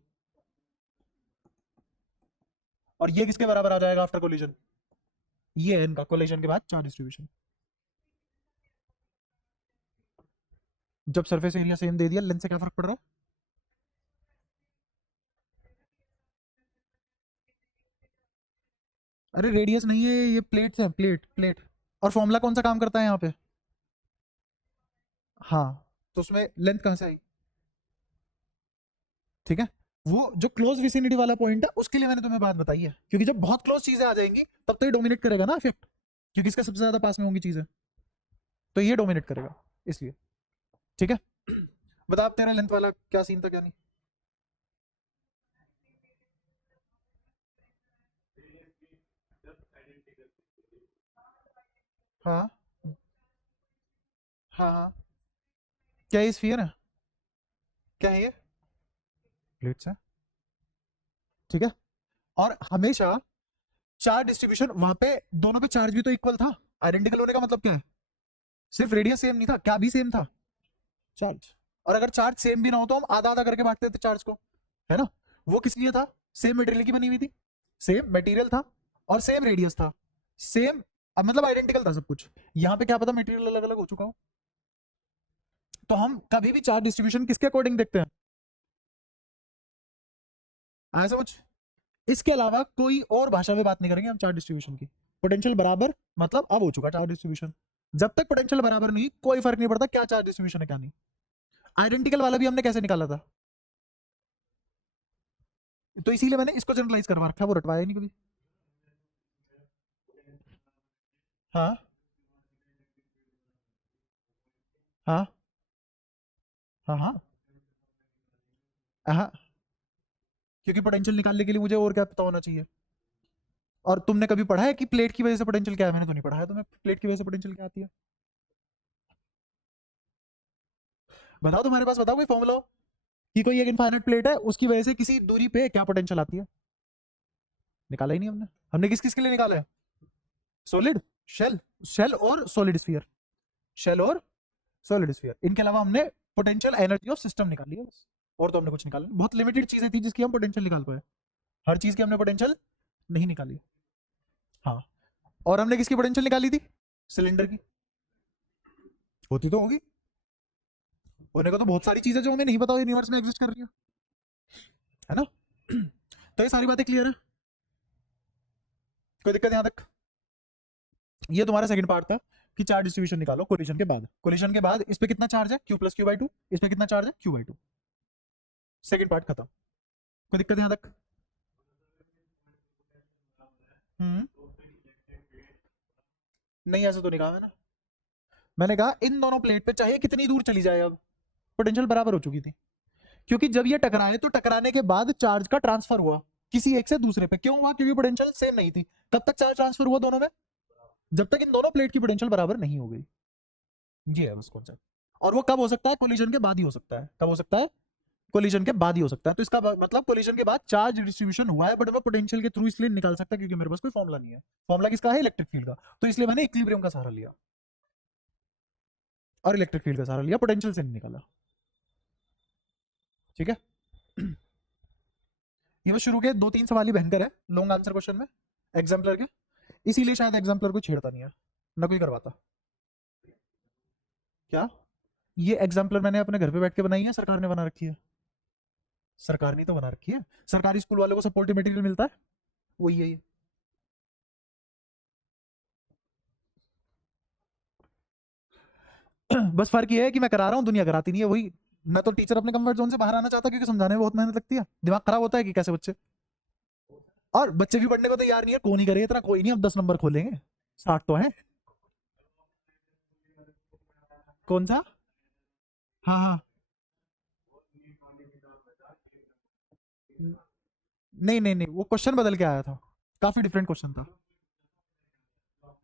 और ये किसके बराबर आ जाएगा आफ्टर कोलिजन? ये है इनका कोलिजन के बाद चार्ज डिस्ट्रीब्यूशन। जब सरफेस एरिया सेम दे दिया, लेंथ से क्या फर्क पड़ रहा है? अरे रेडियस नहीं है, ये प्लेट्स है, प्लेट प्लेट। और फॉर्मूला कौन सा काम करता है यहाँ पे? हाँ, तो उसमें लेंथ कहां से आई? ठीक है, वो जो क्लोज विसिनिटी वाला पॉइंट है उसके लिए मैंने तुम्हें बात बताई है, क्योंकि जब बहुत क्लोज चीजें आ जाएंगी तब तो ये डोमिनेट करेगा ना इफेक्ट, क्योंकि इसका सबसे ज्यादा पास में होंगी चीजें, तो ये डोमिनेट करेगा इसलिए। ठीक है, बता अब तेरा लेंथ वाला क्या सीन था क्या नहीं? हाँ हाँ हाँ। क्या ये स्फीयर है? क्या है ये? प्लेट्स है। ठीक है, और हमेशा चार्ज डिस्ट्रीब्यूशन वहां पे दोनों पे चार्ज भी तो इक्वल था। आइडेंटिकल होने का मतलब क्या है? सिर्फ रेडियस सेम नहीं था, क्या भी सेम था? चार्ज। और अगर चार्ज सेम भी ना हो तो हम आधा आधा करके बांटते थे चार्ज को, है ना। वो किस लिए था? सेम मटेरियल की बनी हुई थी, सेम मटेरियल था, और सेम रेडियस था, सेम, अब मतलब आइडेंटिकल था सब कुछ। यहाँ पे क्या पता मटेरियल अलग अलग हो चुका हो। तो हम कभी भी चार्ज डिस्ट्रीब्यूशन किसके अकॉर्डिंग देखते हैं? आया समझ? इसके अलावा कोई और भाषा में बात नहीं करेंगे हम चार्ज डिस्ट्रीब्यूशन की। पोटेंशियल बराबर मतलब अब हो चुका चार्ज डिस्ट्रीब्यूशन। जब तक पोटेंशियल बराबर नहीं, कोई फर्क नहीं पड़ता क्या चार्ज डिस्ट्रीब्यूशन है क्या नहीं। आइडेंटिकल वाला भी हमने कैसे निकाला था? तो इसीलिए मैंने इसको जनरलाइज करवा रखा है, वो रटवाया ही नहीं कभी। हाँ हाँ हाँ हाँ हाँ, क्योंकि पोटेंशियल निकालने के लिए मुझे और क्या पता होना चाहिए। और तुमने कभी पढ़ा है कि प्लेट की वजह से पोटेंशियल क्या है? मैंने तो नहीं पढ़ा है तुम्हें प्लेट की वजह से पोटेंशियल क्या आती है। बताओ तुम्हारे पास, बताओ कोई फॉर्मूला हो कि कोई एक इनफाइनाइट प्लेट है उसकी वजह से किसी दूरी पे क्या पोटेंशियल आती है। निकाला ही नहीं हमने। हमने किस किस के लिए निकाला है? सॉलिड, शेल, शेल और सॉलिड स्फीयर, शेल और सॉलिड स्फीयर, इनके अलावा हमने पोटेंशियल एनर्जी ऑफ सिस्टम निकाली है बस। और तो हमने कुछ निकाला नहीं। बहुत लिमिटेड चीजें थी जिसकी हम पोटेंशियल निकाल पाए। हर चीज की हमने पोटेंशियल नहीं निकाली। हाँ, और हमने किसकी पोटेंशियल निकाली थी? सिलेंडर की। होती तो होगी, होने को तो बहुत सारी चीजें जो हमें नहीं पता यूनिवर्स में एग्जिस्ट कर रही है ना। तो ये सारी बातें क्लियर है, कोई दिक्कत यहां तक? ये तुम्हारा सेकंड पार्ट था कि चार्ज डिस्ट्रीब्यूशन निकालो कोलिशन के बाद। कोलिशन के बाद इस पे कितना चार्ज है? Q plus Q by two. इस पे कितना चार्ज है? Q by two. Second part खत्म, कोई दिक्कत यहां तक? हम्म, नहीं ऐसे तो नहीं कहा मैंने कहा इन दोनों प्लेट पे चाहे कितनी दूर चली जाए, अब पोटेंशियल बराबर हो चुकी थी, क्योंकि जब ये टकराए तो टकराने के बाद चार्ज का ट्रांसफर हुआ किसी एक से दूसरे पे। क्यों हुआ? क्योंकि पोटेंशियल सेम नहीं थी। कब तक चार्ज ट्रांसफर हुआ दोनों में? जब तक इन दोनों प्लेट की पोटेंशियल बराबर नहीं हो गई। ये है बस कॉन्सेप्ट। और वो कब हो सकता है? कोलिजन के बाद ही हो सकता है। कब हो सकता है? कोलिजन के बाद ही हो सकता है। तो इसका मतलब कोलिजन के बाद चार्ज डिस्ट्रीब्यूशन हुआ है, बट वो पोटेंशियल के थ्रू इसलिए निकाल सकता है क्योंकि मेरे पास कोई फॉर्मुला नहीं है। फॉर्मुला किसका है? इलेक्ट्रिक फील्ड का। तो इसलिए मैंने इक्विलिब्रियम का सहारा लिया और इलेक्ट्रिक फील्ड का सहारा लिया, पोटेंशियल से नहीं निकाला। ठीक है। ये बस शुरू के 2-3 सवाल ही भयंकर है लॉन्ग आंसर क्वेश्चन में एग्जाम्पलर के, इसीलिए शायद एग्जाम्पलर को छेड़ता नहीं है, ना कोई करवाता। क्या ये एग्जाम्पलर मैंने अपने घर पे बैठ के बनाई है, सरकार ने बना रखी है? सरकार ने तो बना रखी है। सरकारी स्कूल वालों को सपोर्टिव मटेरियल मिलता है, वही है ये। बस फर्क ये है कि मैं करा रहा हूँ, दुनिया कराती नहीं है। वही, मैं तो टीचर अपने कंफर्ट जोन से बाहर आना चाहता, क्योंकि समझाने में बहुत मेहनत लगती है, दिमाग खराब होता है कि कैसे बच्चे, और बच्चे भी पढ़ने को तैयार नहीं है। कौन ही करे इतना? कोई नहीं, अब 10 नंबर खोलेंगे, 60 तो है। कौन सा? हाँ हाँ। नहीं नहीं नहीं, वो क्वेश्चन बदल के आया था, काफी डिफरेंट क्वेश्चन था।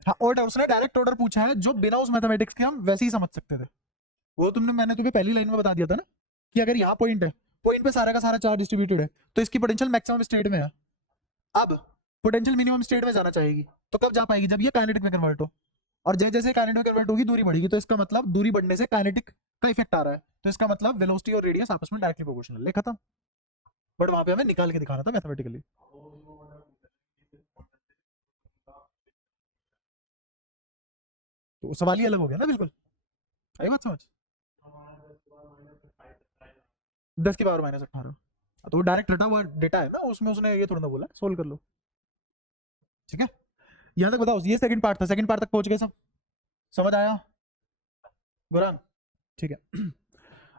हाँ, और उसने डायरेक्ट ऑर्डर पूछा है जो बिना उस मैथमेटिक्स के हम वैसे ही समझ सकते थे। वो मैंने तुम्हें पहली लाइन में बता दिया था ना, कि अगर यहाँ पॉइंट है, पॉइंट पे सारा का सारा चार्ज डिस्ट्रीब्यूटेड है, तो इसकी पोटेंशियल मैक्सिमम स्टेट में है। अब पोटेंशियल मिनिमम स्टेट में जाना चाहेगी, तो कब जा पाएगी? जब ये काइनेटिक में कन्वर्ट हो। और जैसे जैसे काइनेटिक में कन्वर्ट होगी दूरी बढ़ेगी, तो इसका मतलब दूरी बढ़ने से काइनेटिक का इफेक्ट आ रहा है, तो इसका मतलब वेलोसिटी और रेडियस आपस में डायरेक्टली प्रोपोर्शनल है, खत्म। बट वहां पे हमें निकाल के दिखाना था मैथमेटिकली। तो सवाल ही अलग हो गया ना बिल्कुल। आई बात समझ? 10⁻⁻18। तो वो डायरेक्ट रटा हुआ डेटा है ना, उसमें उसने ये थोड़ा ना बोला सोल्व कर लो। ठीक है, यहाँ तक बताओ। ये सेकंड पार्ट था, सेकंड पार्ट तक पहुंच गए सब? समझ आया गुरान? ठीक है।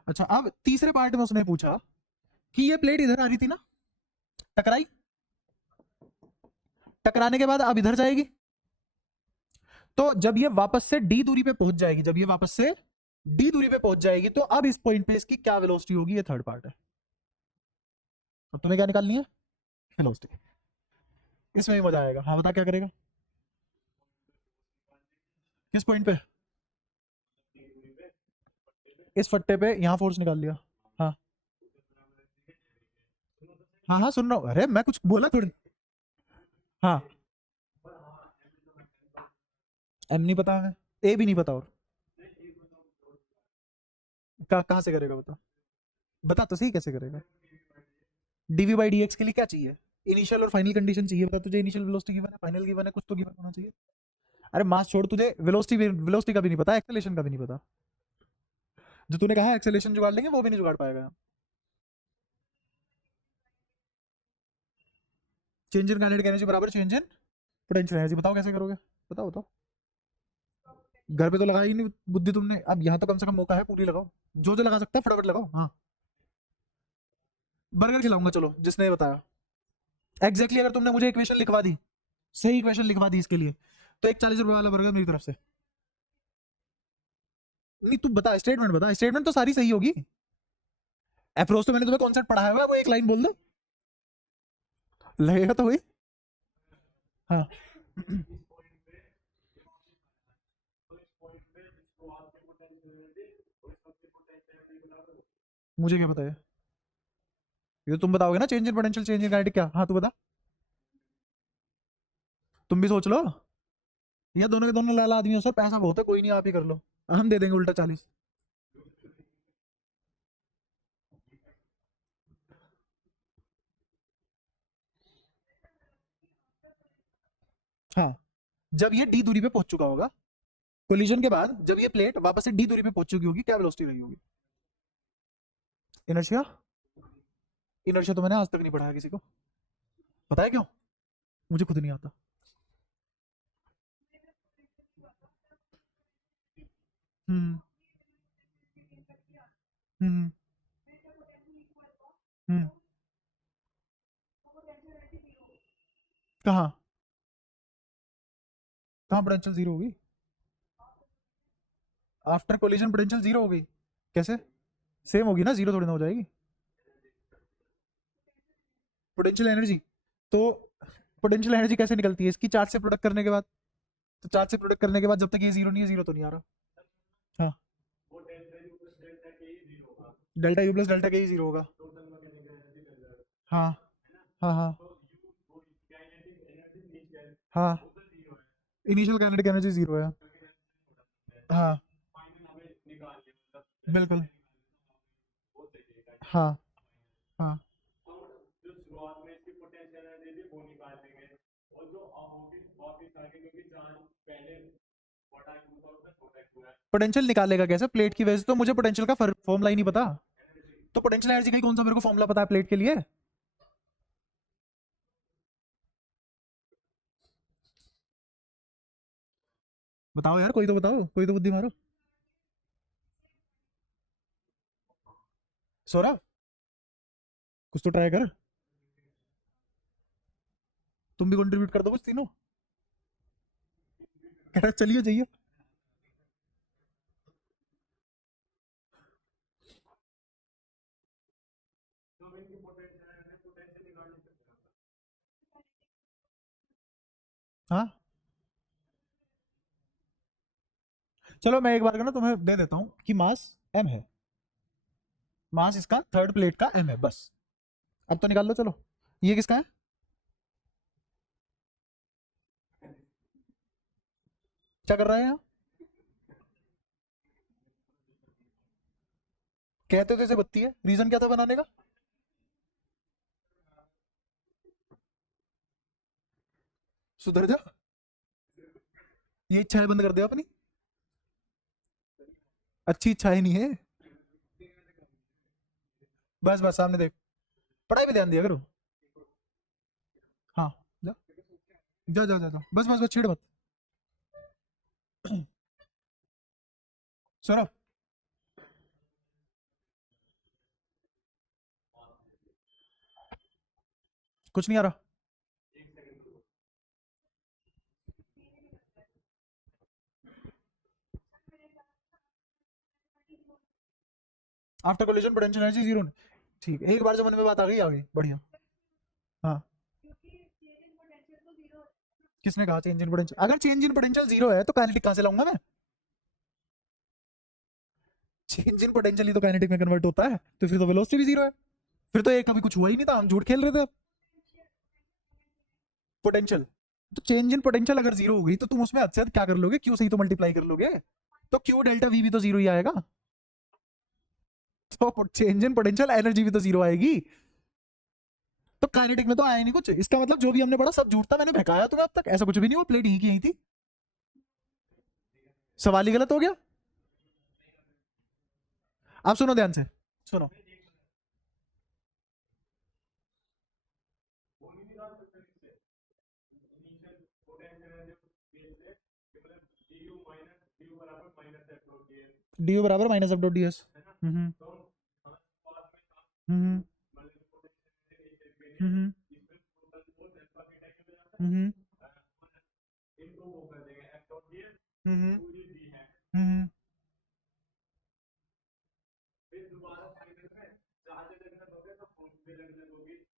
अच्छा, अब तीसरे पार्ट में उसने पूछा कि ये प्लेट इधर आ रही थी ना, टकराई, टकराने के बाद अब इधर जाएगी, तो जब ये वापस से डी दूरी पे पहुंच जाएगी, जब ये वापस से डी दूरी पे पहुंच जाएगी, तो अब इस पॉइंट पे इसकी क्या वेलोसिटी होगी? ये थर्ड पार्ट है। अब तुम्हें क्या निकालनी है? वेलोसिटी। इसमें भी मजा आएगा। हाँ बता क्या करेगा? किस पॉइंट पे? इस फट्टे पे यहाँ फोर्स निकाल लिया। हाँ हाँ हाँ, सुन रहा हूँ। अरे मैं कुछ बोला थोड़ी। हाँ, एम नहीं पता हमें, ए भी नहीं पता, और कहाँ से करेगा बता? बता तो सही, कैसे करेगा? डीवी बाई डी एक्स के लिए क्या चाहिए? इनिशियल और फाइनल कंडीशन चाहिए। बता, तुझे इनिशियल वेलोसिटी गिवन है, फाइनल गिवन है, कुछ तो गिवन होना चाहिए। अरे मास छोड़, तुझे वेलोसिटी वेलोसिटी का भी नहीं पता, एक्सेलरेशन का भी नहीं पता। जो तूने कहा एक्सेलरेशन जुगाड़ लेंगे, वो भी नहीं जुगाड़ पाएगा। चेंज इन काइनेटिक एनर्जी बराबर चेंज इन पोटेंशियल एनर्जी। बताओ कैसे करोगे? बताओ बताओ। घर पे तो लगाई ही नहीं बुद्धि तुमने, अब यहाँ तो कम से कम मौका है, पूरी लगाओ। जो जो लगा सकता है फटाफट लगाओ। हाँ, बर्गर खिलाऊंगा चलो, जिसने ये बताया। एग्जैक्टली अगर तुमने मुझे इक्वेशन लिखवा दी, सही इक्वेशन लिखवा दी इसके लिए, तो एक 40 रुपए वाला बर्गर मेरी तरफ से। नहीं तू बता, स्टेटमेंट बता, स्टेटमेंट तो सारी सही होगी। अप्रोच तो मैंने तुम्हें कॉन्सेप्ट पढ़ाया हुआ है, वो एक लाइन बोल दो, लगेगा तो वही। हाँ। मुझे क्या पता है? ये तो तुम बताओगे ना, change in potential change in kinetic क्या। हाँ तू बता, तुम भी सोच लो। या दोनों के दोनों लाला आदमी हो सर, पैसा बहुत है, कोई नहीं आप ही कर लो, हम दे देंगे उल्टा 40। जब ये डी दूरी पे पहुंच चुका होगा, कोलिजन के बाद जब ये प्लेट वापस से डी दूरी पे पहुंच चुकी होगी, क्या वेलोसिटी रही होगी? इनर्शिया। इनर्शिया तो मैंने आज तक नहीं पढ़ाया किसी को, पता है क्यों? मुझे खुद नहीं आता। हम्म हम्म हम्म। कहाँ कहाँ पोटेंशियल जीरो होगी? आफ्टर कोलिजन पोटेंशियल जीरो हो गई? कैसे? सेम होगी ना, जीरो थोड़ी ना हो जाएगी। पोटेंशियल एनर्जी तो, पोटेंशियल एनर्जी कैसे निकलती है इसकी? चार्ज से प्रोडक्ट करने के बाद। तो चार्ज से प्रोडक्ट करने के बाद जब तक ये जीरो नहीं है, जीरो तो नहीं आ रहा। हाँ, डेल्टा यू प्लस डेल्टा के ही जीरो होगा। हाँ हाँ हाँ हाँ। इनिशियल काइनेटिक एनर्जी जीरो है। हाँ बिल्कुल। हाँ हाँ पोटेंशियल निकालेगा कैसे प्लेट की वजह से? तो मुझे पोटेंशियल का फॉर्मूला ही नहीं पता। तो पोटेंशियल एनर्जी का ही कौन सा मेरे को फॉर्मूला पता है प्लेट के लिए? बताओ यार, कोई तो बताओ, कोई तो बुद्धि मारो। सौरभ, कुछ तो ट्राई कर। तुम भी कंट्रीब्यूट कर दो कुछ तीनों। कह रहा चलिए जाइए। हाँ, चलो मैं एक बार का ना तुम्हें दे देता हूँ कि मास m है। मास इसका थर्ड प्लेट का m है बस। अब तो निकाल लो चलो। ये किसका है? क्या कर रहा है यहाँ? कहते तो जैसे बत्ती है, रीजन क्या था बनाने का? सुधर जा। ये इच्छाएं बंद कर दे अपनी। अच्छी इच्छाएं नहीं है। बस बस सामने देख। पढ़ाई पे ध्यान दिया करो। हाँ, जा जा जा जा जा। बस बस बस छेड़ मत। सौरभ, कुछ नहीं आ रहा। After collision potential energy zero. ठीक है, एक बार जो मन में बात आ गई बढ़िया। हाँ, किसने कहा चेंज इन पोटेंशियल? अगर चेंज इन पोटेंशियल जीरो है तो काइनेटिक कहां से लाऊंगा मैं? चेंज इन पोटेंशियल ही तो काइनेटिक में कन्वर्ट होता है, तो फिर तो वेलोसिटी भी जीरो है। फिर तो ये कभी कुछ हुआ ही नहीं था, हम झूठ खेल रहे थे। पोटेंशियल, तो चेंज इन पोटेंशियल अगर जीरो हो गई तो तुम उसमें हद से हद क्या कर लोगे? क्यू से ही तो मल्टीप्लाई कर लोगे। तो क्यू डेल्टा वी भी तो जीरो ही आएगा। तो चेंज इन पोटेंशियल एनर्जी भी तो जीरो आएगी। तो काइनेटिक में तो आया ही नहीं कुछ। इसका मतलब जो भी हमने पढ़ा सब झूठ था, मैंने बहकाया तुम्हें अब तक? ऐसा कुछ भी नहीं, वो प्लेट ही की यही थी। सवाल ही गलत हो गया। आप सुनो ध्यान से, सुनो। डी यू बराबर minus F dot D S. Hmm hmm hmm hmm hmm hmm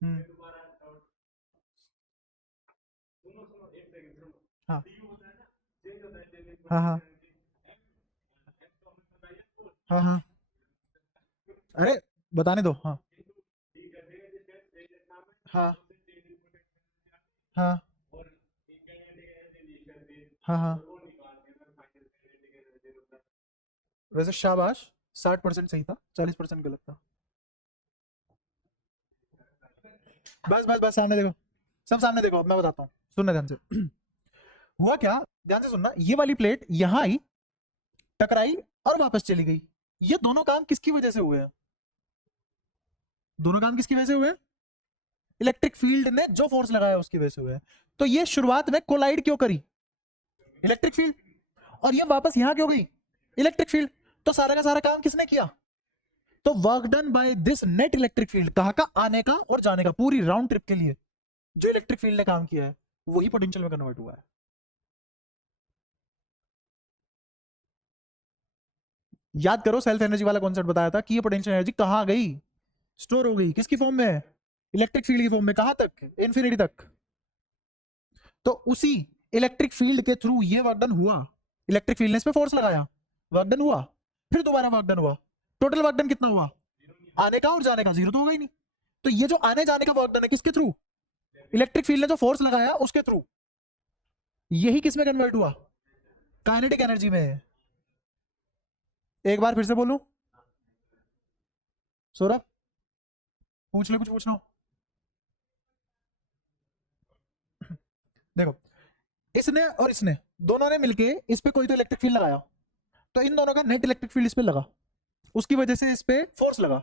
hmm. हाँ हाँ हाँ हाँ हाँ। अरे बताने दो। हाँ हाँ हाँ हाँ हाँ। वैसे शाबाश, 60% सही था, 40% गलत था। बस बस बस सामने देखो, सब सामने देखो। अब मैं बताता हूँ, सुनना ध्यान से। हुआ क्या, ध्यान से सुनना, ये वाली प्लेट यहां आई, टकराई और वापस चली गई। ये दोनों काम किसकी वजह से हुए हैं? दोनों काम किसकी वजह से हुए हैं? इलेक्ट्रिक फील्ड ने जो फोर्स लगाया उसकी वजह से हुए हैं। तो ये शुरुआत में कोलाइड क्यों करी? Electric field. और ये वापस यहां क्यों गई? Electric field. तो सारा का सारा काम किसने किया? तो work done by this net electric field, कहां का? आने का और जाने का, पूरी राउंड ट्रिप के लिए जो इलेक्ट्रिक फील्ड ने काम किया है वही पोटेंशियल में कन्वर्ट हुआ है। याद करो, सेल्फ एनर्जी वाला कॉन्सेप्ट बताया था कि ये पोटेंशियल एनर्जी कहां गई? स्टोर हो गई। किसकी फॉर्म में? इलेक्ट्रिक फील्ड की फॉर्म में। कहां तक? इन्फिनिटी तक। तो उसी इलेक्ट्रिक फील्ड के थ्रू ये वर्क डन हुआ। इलेक्ट्रिक फील्ड ने इस पे फोर्स लगाया, वर्क डन हुआ, फिर दोबारा वर्क डन हुआ। टोटल वर्क डन कितना हुआ? आने का और जाने का, जीरो तो होगा ही नहीं। तो ये जो आने जाने का वर्क डन है किसके थ्रू? इलेक्ट्रिक फील्ड ने जो फोर्स लगाया उसके थ्रू। यही किस में कन्वर्ट हुआ? काइनेटिक एनर्जी में। एक बार फिर से बोलूं? सौरभ पूछ ले, कुछ पूछना हो। देखो, इसने और इसने दोनों ने मिलके इस पे कोई तो इलेक्ट्रिक फील्ड लगाया, तो इन दोनों का नेट इलेक्ट्रिक फील्ड इस पे लगा, उसकी वजह से इस पे फोर्स लगा।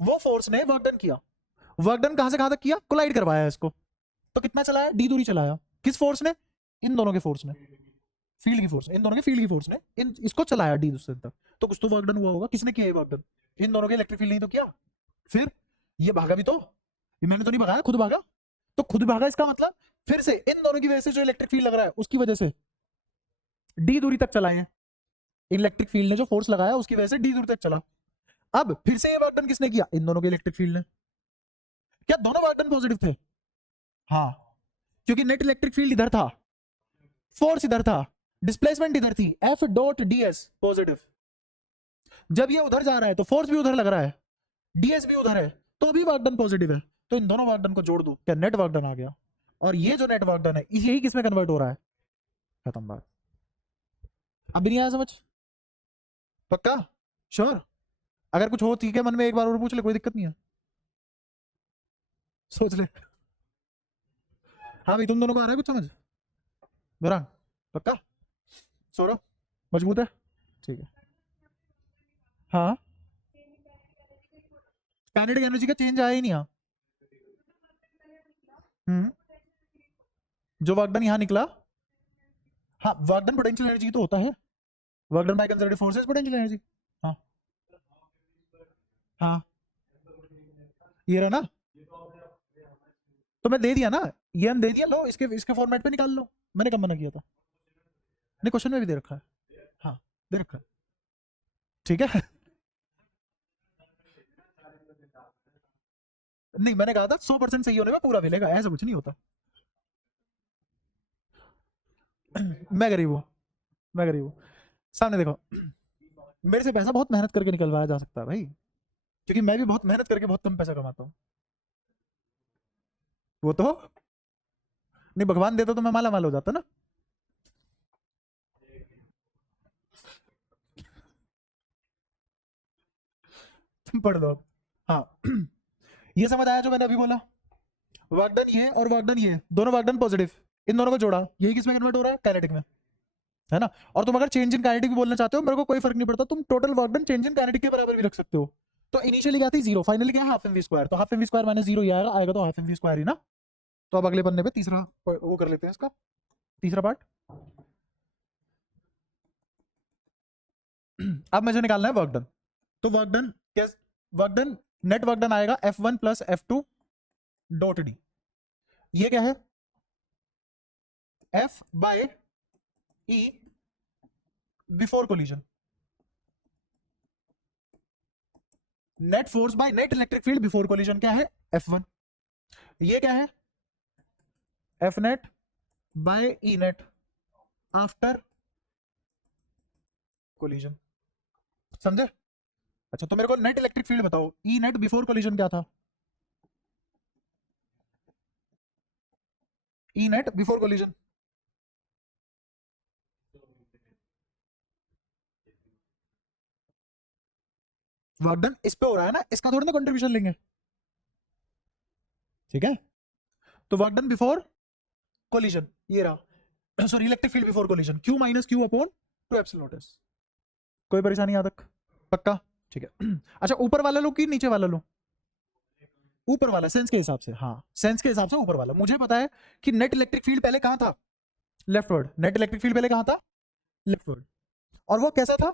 वो फोर्स ने वर्क डन किया। वर्क डन कहां से कहां तक किया? कोलाइड करवाया इसको। तो कितना चलाया? डी दूरी चलाया। किस फोर्स ने? इन दोनों के फोर्स ने, फील्ड की फोर्स, इन दोनों के फील्ड की फोर्स ने इन इसको चलाया डी दूसरे तक। तो कुछ तो वर्क डन हुआ होगा। किसने किया ये वर्क डन? इन दोनों के इलेक्ट्रिक फील्ड नहीं तो किया। फिर ये भागा भी तो, ये मैंने तो नहीं भगाया, खुद भागा। तो खुद भागा इसका मतलब फिर से इन दोनों की वजह से जो इलेक्ट्रिक फील्ड लग रहा है उसकी वजह से डी दूरी तक चलाए हैं। इलेक्ट्रिक फील्ड ने जो फोर्स लगाया उसकी वजह से डी दूरी तक चला। अब फिर से ये वर्क डन किसने किया? इन दोनों के इलेक्ट्रिक फील्ड ने। क्या दोनों वर्क डन पॉजिटिव थे? हाँ, क्योंकि नेट इलेक्ट्रिक फील्ड इधर था, फोर्स इधर था, डिस्प्लेसमेंट इधर थी, एफ डॉट डीएस पॉजिटिव। जब ये उधर जा रहा है तो फोर्स भी उधर लग रहा है, डीएस भी उधर है, तो भी वर्क डन पॉजिटिव है। तो इन दोनों वर्क डन को जोड़ दो, क्या नेट वर्क डन आ गया। और ये जो नेट वर्क डन है यही किसमें कन्वर्ट हो रहा है? खत्म बात। अब भी नहीं आया समझ? पक्का? श्योर? अगर कुछ हो ठीक है मन में, एक बार और पूछ ले, कोई दिक्कत नहीं है, सोच ले। हाँ भाई, तुम दोनों को आ रहा है कुछ समझ? मेरा पक्का? सौरभ मजबूत है? ठीक है। हाँ, काइनेटिक एनर्जी का चेंज आया ही नहीं यहाँ। हम्म, जो वर्क डन यहाँ निकला, हाँ, वर्क डन पोटेंशियल एनर्जी तो होता है। Work done by conservative forces potential energy. हाँ हाँ, ये रहा ना। तो मैं दे दिया ना, ये हम दे दिया, लो इसके इसके फॉर्मेट पे निकाल लो। मैंने कब मना किया था? नहीं, क्वेश्चन में भी दे रखा है। हाँ, दे रखा है। ठीक है। नहीं, मैंने कहा था 100% सही होने में पूरा मिलेगा, ऐसा कुछ नहीं होता। मैं गरीब हूँ, मैं गरीब हूँ। सामने देखो, मेरे से पैसा बहुत मेहनत करके निकलवाया जा सकता है भाई, क्योंकि मैं भी बहुत मेहनत करके बहुत कम पैसा कमाता हूँ। वो तो नहीं, भगवान देता तो मैं माला माल हो जाता ना। तुम पढ़ लो अब। हाँ। ये समझ आया जो मैंने अभी बोला? वर्क डन ये और वर्क डन ये, दोनों वर्क डन पॉजिटिव, इन दोनों को जोड़ा, यही किसमें कन्वर्ट हो रहा है? काइनेटिक में, है ना। और तुम अगर चेंज इन काइनेटिक भी बोलना चाहते हो, मेरे को कोई फर्क नहीं पड़ता, तुम total work done change in kinetic के बराबर भी रख सकते हो। तो इनिशियली क्या थी? जीरो, फाइनली क्या है? Half M V square. तो half M V square minus zero ही आएगा, आएगा तो हाफ एम वी स्क्वायर ही ना। तो अब अगले पन्ने पे तीसरा वो कर लेते हैं, इसका तीसरा पार्ट। अब मुझे निकालना है वर्क डन। तो वर्क डन कैसे? Work done, net work done आएगा F1 plus F2 dot D. ये क्या है? F by E before collision. Net force by net electric field before collision क्या है? F1। ये क्या है? F net by E net after collision. समझे? अच्छा, तो मेरे को नेट इलेक्ट्रिक फील्ड बताओ, ई नेट बिफोर कोलिजन क्या था? E net before collision, work done इस पे हो रहा है ना, इसका थोड़ी ना कंट्रीब्यूशन लेंगे। ठीक है, तो वर्क डन बिफोर कोलिजन ये रहा। Sorry electric field before collision Q minus Q upon 2 epsilon naught S. कोई परेशानी यहाँ तक? पक्का? ठीक है। अच्छा ऊपर वाला लो कि नीचे वाला लो? ऊपर वाला, सेंस के हिसाब से। हाँ सेंस के हिसाब से ऊपर वाला। मुझे पता है कि नेट इलेक्ट्रिक फील्ड पहले कहाँ था, लेफ्टवर्ड। नेट इलेक्ट्रिक फील्ड पहले कहाँ था, लेफ्टवर्ड। और वो कैसा था,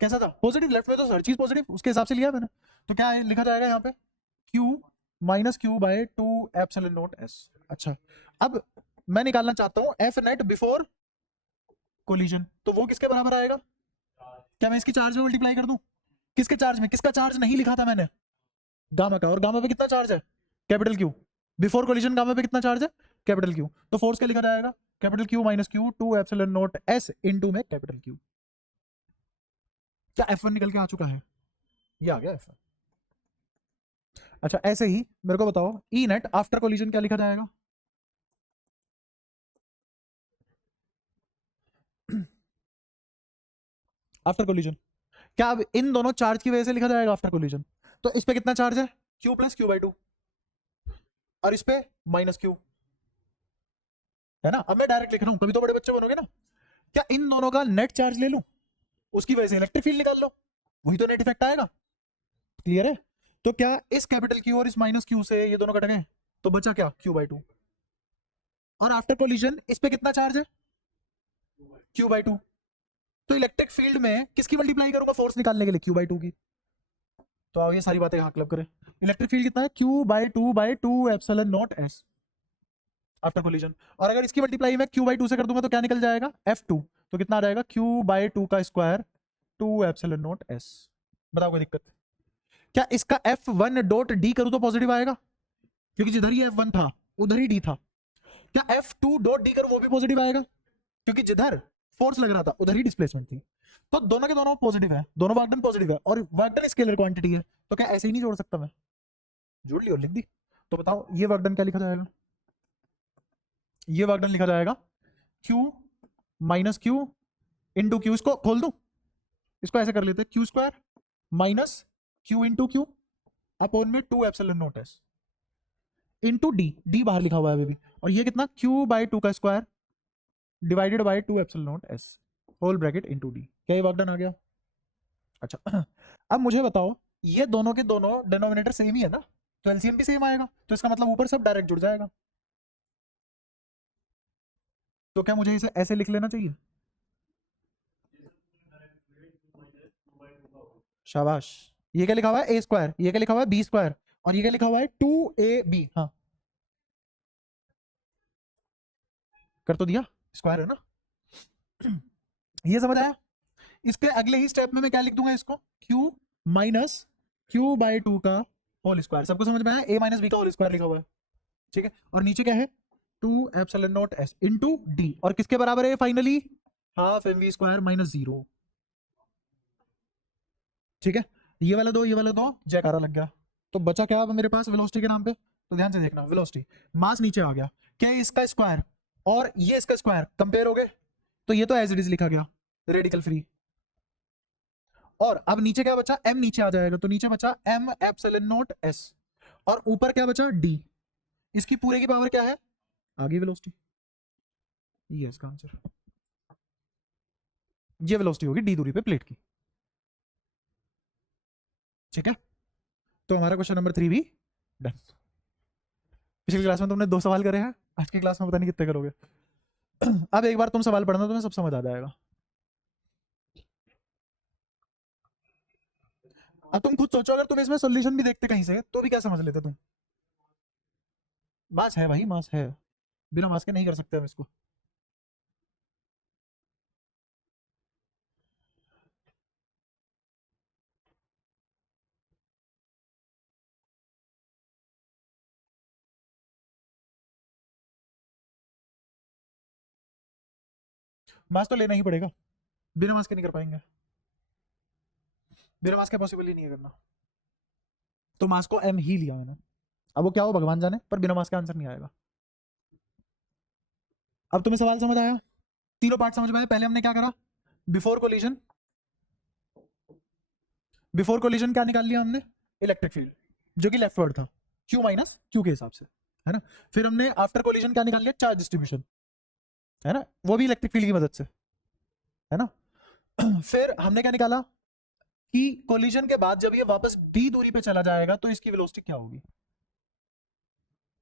कैसा था, पॉजिटिव। लेफ्ट में तो हर चीज पॉजिटिव, उसके हिसाब से लिया मैंने। तो क्या लिखा जाएगा यहाँ पे, Q minus Q by 2 epsilon naught S। अच्छा अब मैं निकालना चाहता हूँ F नेट बिफोर कोलिजन, तो वो किसके बराबर आएगा? क्या मैं इसकी चार्ज में मल्टीप्लाई कर दूं? किसके चार्ज में? किसका चार्ज नहीं लिखा था मैंने? गामा का। और गामा पे कितना चार्ज है, capital Q। Before collision gamma पे कितना चार्ज है, कैपिटल Q। तो फोर्स क्या लिखा जाएगा, capital Q minus Q 2 epsilon naught S into में कैपिटल Q। क्या F1 निकल के आ चुका है? ये आ गया F1। अच्छा ऐसे ही मेरे को बताओ ई नेट आफ्टर कोलिजन क्या लिखा जाएगा? आफ्टर कोलिजन क्या अब इन दोनों चार्ज की वजह से लिखा जाएगा आफ्टर कोलिजन? तो इस पे कितना चार्ज है, Q प्लस Q बाई 2, और इस पे माइनस Q है ना। अब मैं डायरेक्ट लिख रहा हूं, कभी तो बड़े बच्चे बनोगे ना। क्या इन दोनों का नेट चार्ज ले लूं, उसकी वजह से इलेक्ट्रिक फील्ड निकाल लो, वही तो नेट इफेक्ट आएगा। क्लियर है? तो क्या इस कैपिटल Q और इस माइनस Q से ये दोनों कट गए, तो बचा क्या, Q बाई 2। और आफ्टर कोलिजन इस पे कितना चार्ज है, Q बाई 2। तो इलेक्ट्रिक फील्ड में किसकी मल्टीप्लाई करूंगा फोर्स निकालने के लिए, Q बाई 2 की। तो आओ ये सारी बातें यहाँ क्लब करें। इलेक्ट्रिक फील्ड कितना है, Q by 2 epsilon naught S after collision. और अगर इसकी मल्टीप्लाई मैं Q बाई 2 से कर दूंगा तो क्या निकल जाएगा, F2। तो कितना आ जाएगा, Q बाई 2 का स्क्वायर 2 एप्सिलॉन नॉट S। बताओ कोई दिक्कत? क्या इसका F1 डॉट D करूं तो पॉजिटिव आएगा, क्योंकि जिधर ही F1 था उधर ही D था। क्या F2 डॉट D करूं वो भी पॉजिटिव आएगा, क्योंकि जिधर फोर्स लग रहा था उधर ही डिस्प्लेसमेंट थी। तो दोनों के दोनों पॉजिटिव है, दोनों वर्क डन पॉजिटिव है, और वर्क डन स्केलर क्वांटिटी है। तो क्या ऐसे ही नहीं जोड़ सकता मैं? जोड़ ली और लिख दी। तो बताओ ये वर्क डन क्या लिखा जाएगा? ये वर्क डन लिखा जाएगा Q minus Q into Q। इसको खोल दूं, इसको ऐसे कर लेते हैं, Q square minus Q into Q upon में 2 epsilon naught S into D। D बाहर लिखा हुआ है अभी भी। और ये कितना, Q बाई 2 का square divided by 2 epsilon naught S whole bracket into D। क्या ये वर्क डन आ गया? अच्छा अब मुझे बताओ, ये दोनों के दोनों डिनोमिनेटर सेम ही है ना, तो एलसीएम भी सेम आएगा, तो इसका मतलब ऊपर सब डायरेक्ट जुड़ जाएगा। तो क्या मुझे इसे ऐसे लिख लेना चाहिए? शाबाश। ये क्या लिखा हुआ है, ए स्क्वायर, ये क्या लिखा हुआ है, बी स्क्वायर, और ये क्या लिखा हुआ है, 2AB। हाँ कर तो दिया, स्क्वायर है ना। ये समझ आया? इसके अगले ही स्टेप में मैं क्या लिख दूंगा इसको, Q माइनस Q बाई 2 का होल स्क्वायर। सबको समझ में आया, A माइनस बी का होल स्क्वायर लिखा हुआ है। ठीक है, और नीचे क्या है, 2 epsilon naught S into D। और किसके बराबर है finally, half mv square minus 0। ठीक है, ये वाला दो, ये वाला दो, जयकारा लग गया। तो बचा क्या अब मेरे पास वेलोसिटी के नाम पे? तो ध्यान से देखना, वेलोसिटी मास नीचे आ गया, क्या इसका स्क्वायर और ये इसका स्क्वायर कंपेयर हो गए, तो ये तो एज इट इज लिखा गया, रेडिकल फ्री। और अब नीचे क्या बचा, m नीचे आ जाएगा, तो नीचे बचा m एप्सिलॉन नॉट S, और ऊपर क्या बचा, D। इसकी पूरे की पावर क्या है, आगे वेलोसिटी। ये इसका आंसर, ये वेलोसिटी होगी D दूरी पे प्लेट की। ठीक है, तो हमारा क्वेश्चन नंबर 3 भी डन। पिछली क्लास में तुमने 2 सवाल करे हैं, आज की क्लास में पता नहीं कितने करोगे। अब एक बार तुम सवाल पढ़ना, तुम्हें सब समझ आ जाएगा। अब तुम खुद सोचो, अगर तुम इसमें सॉल्यूशन भी देखते कहीं से तो भी क्या समझ लेते तुम? मास है भाई, मास है, बिना मास के नहीं कर सकते हम इसको। मास तो लेना ही पड़ेगा, बिना मास के नहीं कर पाएंगे, बिना मास के पॉसिबल ही नहीं है करना। तो मास को m ही लिया मैंने, अब वो क्या हो भगवान जाने, पर बिना मास का आंसर नहीं आएगा। अब तुम्हें सवाल समझ आया, तीनों पार्ट समझ में आए। पहले हमने क्या करा, बिफोर कोलिजन, बिफोर कोलिजन क्या निकाल लिया हमने, इलेक्ट्रिक फील्ड, जो कि लेफ्ट वर्ड था, Q माइनस Q के हिसाब से, है ना। फिर हमने आफ्टर कोलिजन क्या निकाल लिया, चार्ज डिस्ट्रीब्यूशन, है ना, वो भी इलेक्ट्रिक फील्ड की मदद से, है ना। फिर हमने क्या निकाला कि कोलिजन के बाद जब ये वापस d दूरी पे चला जाएगा तो इसकी वेलोसिटी क्या होगी,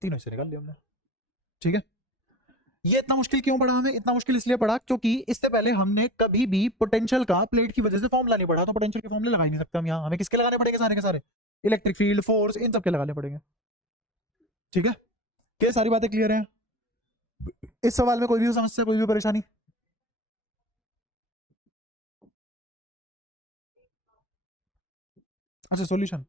तीनों से निकाल लिया हमने, ठीक है। ये इतना मुश्किल क्यों पड़ा हमें, इतना मुश्किल इसलिए पड़ा क्योंकि इससे पहले हमने कभी भी पोटेंशियल का प्लेट की वजह से फॉर्मूला नहीं पढ़ा, तो पोटेंशियल के फॉर्मूले लगा ही नहीं सकते हम यहाँ, हमें किसके लगाने पड़ेंगे सारे के सारे, इलेक्ट्रिक फील्ड, फोर्स, इन सब के लगाने पड़ेंगे, ठीक है। क्या सारी बातें क्लियर हैं? इस सवाल में कोई भी समस्या, कोई भी परेशानी? अच्छा सॉल्यूशन,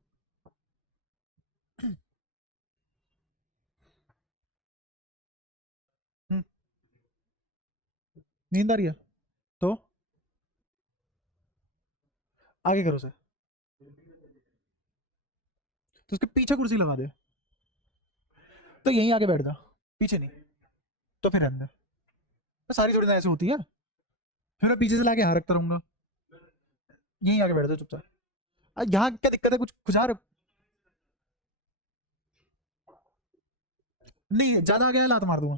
नींद आ रही है तो आगे करो से, तो उसके पीछे कुर्सी लगा दे, तो यहीं आके बैठ जा, पीछे नहीं, तो फिर रहने दे। तो सारी थोड़ी ना ऐसे होती है, फिर मैं पीछे से लाके यहाँ रखता रहूंगा, यहीं आके बैठ जा चुपचाप। यहाँ क्या दिक्कत है, कुछ खुजा रहे? नहीं ज्यादा आ गया है, लात मार दूंगा।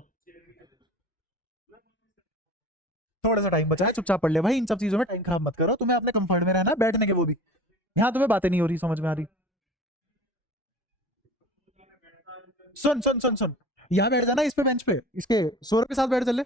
थोड़ा सा टाइम बचा है, चुपचाप पढ़ ले भाई, इन सब चीजों में टाइम खराब मत करो, तुम्हें अपने कंफर्ट में रहना है, बैठने के वो भी, यहाँ तुम्हें बातें नहीं हो रही, समझ में आ रही। सुन सुन सुन सुन, यहाँ बैठ जाना, इस पे बेंच पे, इसके सौरभ के साथ बैठ चले।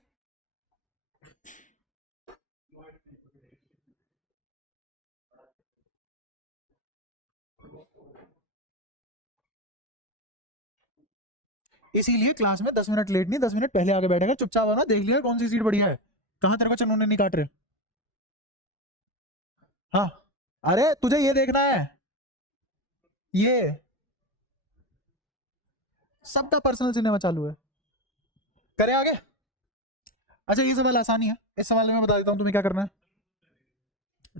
इसीलिए क्लास में 10 मिनट लेट नहीं, 10 मिनट पहले आके बैठेगा, चुपचाप आना, देख लिया कौन सी सीट बढ़िया है, कहाँ तेरे को चुनौने नहीं काट रहे। हाँ, अरे तुझे ये देखना है, ये सबका पर्सनल सिनेमा चालू है, करे आगे। अच्छा ये सवाल आसानी है, इस सवाल में मैं बता देता हूँ तुम्हें क्या करना है,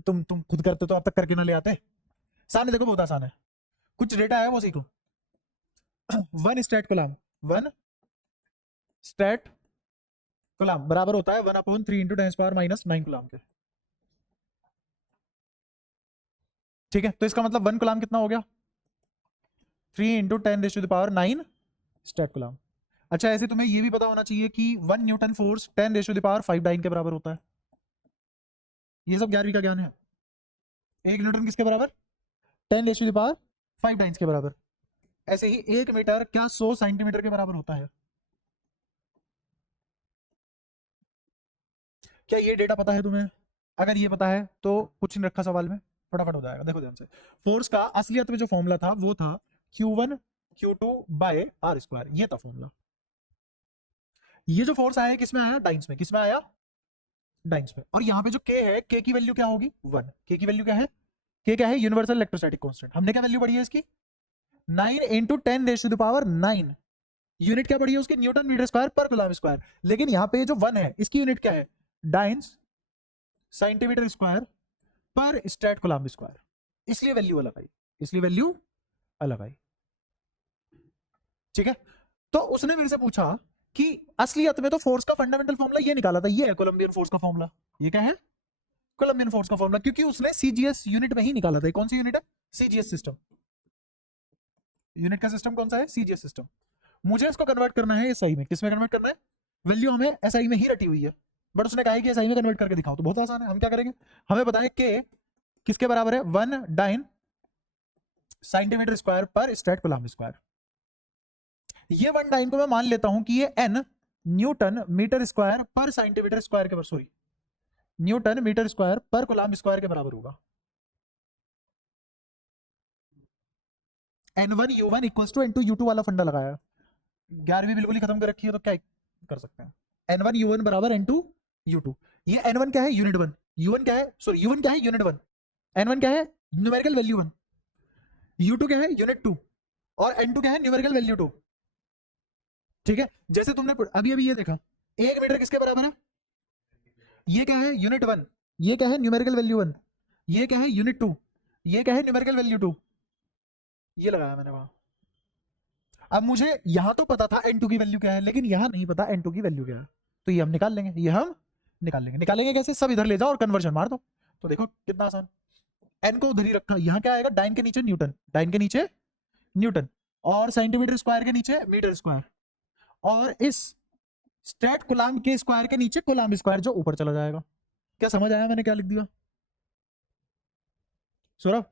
तुम खुद करते तो अब तक करके ना ले आते। सामने देखो, बहुत आसान है, कुछ डेटा है वो सीखो। One statcoulomb, one statcoulomb बराबर होता है 1/3 × 10⁻⁻⁹ कोलम के, ठीक है। तो इसका मतलब 1 कोलम कितना हो गया, 3 × 10⁻⁹ स्टैट कोलम। अच्छा ऐसे तुम्हें ये भी पता होना चाहिए कि 1 न्यूटन फोर्स 10⁻⁵ डाइन के बराबर होता है, ये सब 11वीं का ज्ञान है। 1 न्यूटन किसके बराबर, 10⁻⁵ डाइन्स के बराबर। ऐसे ही 1 मीटर क्या 100 सेंटीमीटर के बराबर होता है। क्या ये डेटा पता है तुम्हें? अगर ये पता है तो कुछ नहीं रखा सवाल में, फटाफट हो जाएगा। देखो ध्यान से, फोर्स का असलियत में जो फॉर्मूला था वो था Q1 Q2/r², ये था फॉर्मूला। ये जो फोर्स आया किसमें आया, डाइन्स में, किसमें आया, डाइन्स में। और यहाँ पे जो K है, K की वैल्यू क्या होगी, 1। K की वैल्यू क्या है, K क्या है, यूनिवर्सल इलेक्ट्रोस्टैटिक कांस्टेंट। हमने क्या वैल्यू पढ़ी है इसकी, 9 × 10⁻⁹ यूनिट क्या पड़ी है उसकी, न्यूटन मीटर स्क्वायर पर कूलम स्क्वायर। लेकिन यहाँ पे जो 1 है इसकी यूनिट क्या है, डाइन्स सेंटीमीटर स्क्वायर पर स्ट्रेट कूलम स्क्वायर, इसलिए वैल्यू अलग आई, इसलिए वैल्यू अलग आई, ठीक है। तो उसने मेरे से पूछा कि असलियत में तो फोर्स का फंडामेंटल फॉर्मूला ये निकाला था, ये है कोलंबियन फोर्स का फॉर्मूला, ये क्या है, कोलंबियन फोर्स का फॉर्मूला, क्योंकि उसने सीजीएस यूनिट में ही निकाला था। कौन सी यूनिट है, सीजीएस सिस्टम। यूनिट का सिस्टम कौन सा है, सीजीएस सिस्टम। मुझे इसको कन्वर्ट करना है एसआई में, किसमें कन्वर्ट करना है, वैल्यू हमें एसआई में ही रटी हुई है, बट उसने कहा है कि एसआई में कन्वर्ट करके दिखाओ, तो बहुत आसान है। हम क्या करेंगे, हमें पता है कि किसके बराबर है, 1 डाइन सेंटीमीटर स्क्वायर पर स्ट्रेट कूलम स्क्वायर। ये 1 डाइन को मैं मान लेता हूं कि ये n न्यूटन मीटर स्क्वायर पर सेंटीमीटर स्क्वायर के, सॉरी न्यूटन मीटर स्क्वायर पर कूलम स्क्वायर के बराबर होगा। n1 u1 equals to n2 u2 वाला फंडा लगाया, 11वीं बिल्कुल ही खत्म कर रखी है, तो क्या कर सकते हैं, n1 u1 बराबर n2 u2। ये n1 क्या है, यूनिट 1, u1 क्या है, सॉरी u1 क्या है, यूनिट 1, n1 क्या है, न्यूमेरिकल वैल्यू 1, u2 क्या है, यूनिट 2, और n2 क्या है, न्यूमेरिकल वैल्यू 2, ठीक है। जैसे तुमने अभी अभी ये देखा, 1 मीटर किसके बराबर है, ये क्या है, यूनिट 1, ये क्या है, न्यूमेरिकल वैल्यू 1, ये क्या है, यूनिट 2, ये क्या है, न्यूमेरिकल वैल्यू 2, ये लगाया मैंने वहां। अब मुझे यहां तो पता था n2 की वैल्यू क्या है, लेकिन यहां नहीं पता n2 की वैल्यू क्या है, तो ये हम निकाल लेंगे, ये हम निकालेंगे कैसे, सब इधर ले जाओ और कन्वर्जन मार दो, तो देखो कितना आसान। n को उधर ही रखा, यहां क्या आएगा, डाइन के नीचे न्यूटन, डाइन के नीचे न्यूटन, और सेंटीमीटर स्क्वायर के नीचे मीटर स्क्वायर, और इस स्ट्रेट कूलाम्ब के स्क्वायर के नीचे कूलाम्ब स्क्वायर जो ऊपर चला जाएगा। क्या समझ आया मैंने क्या लिख दिया? सौरभ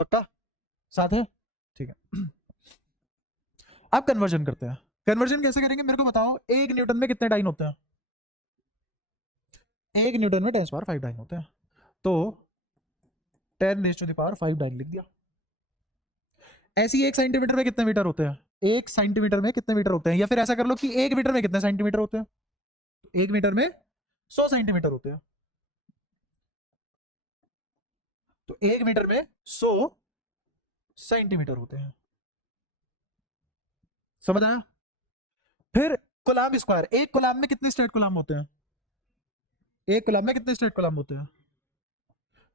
पक्का साथ है? ठीक है। अब कन्वर्जन करते हैं। कन्वर्जन कैसे करेंगे मेरे को बताओ। 1 न्यूटन में कितने डाइन होते हैं? 1 न्यूटन में 10⁵ डाइन होते हैं। तो 10⁵ डाइन लिख दिया। ऐसी 1 सेंटीमीटर में कितने मीटर होते हैं? 1 सेंटीमीटर में कितने मीटर होते हैं? या फिर ऐसा कर लो कि 1 मीटर में कितने सेंटीमीटर होते हैं? 1 मीटर में 100 सेंटीमीटर होते हैं। तो 1 मीटर में 100 सेंटीमीटर होते हैं। समझ आया? फिर कूलाम्ब स्क्वायर, 1 कूलाम्ब में कितने स्ट्रेट कूलाम्ब होते हैं? 1 कूलाम्ब में कितने स्ट्रेट कूलाम्ब होते हैं?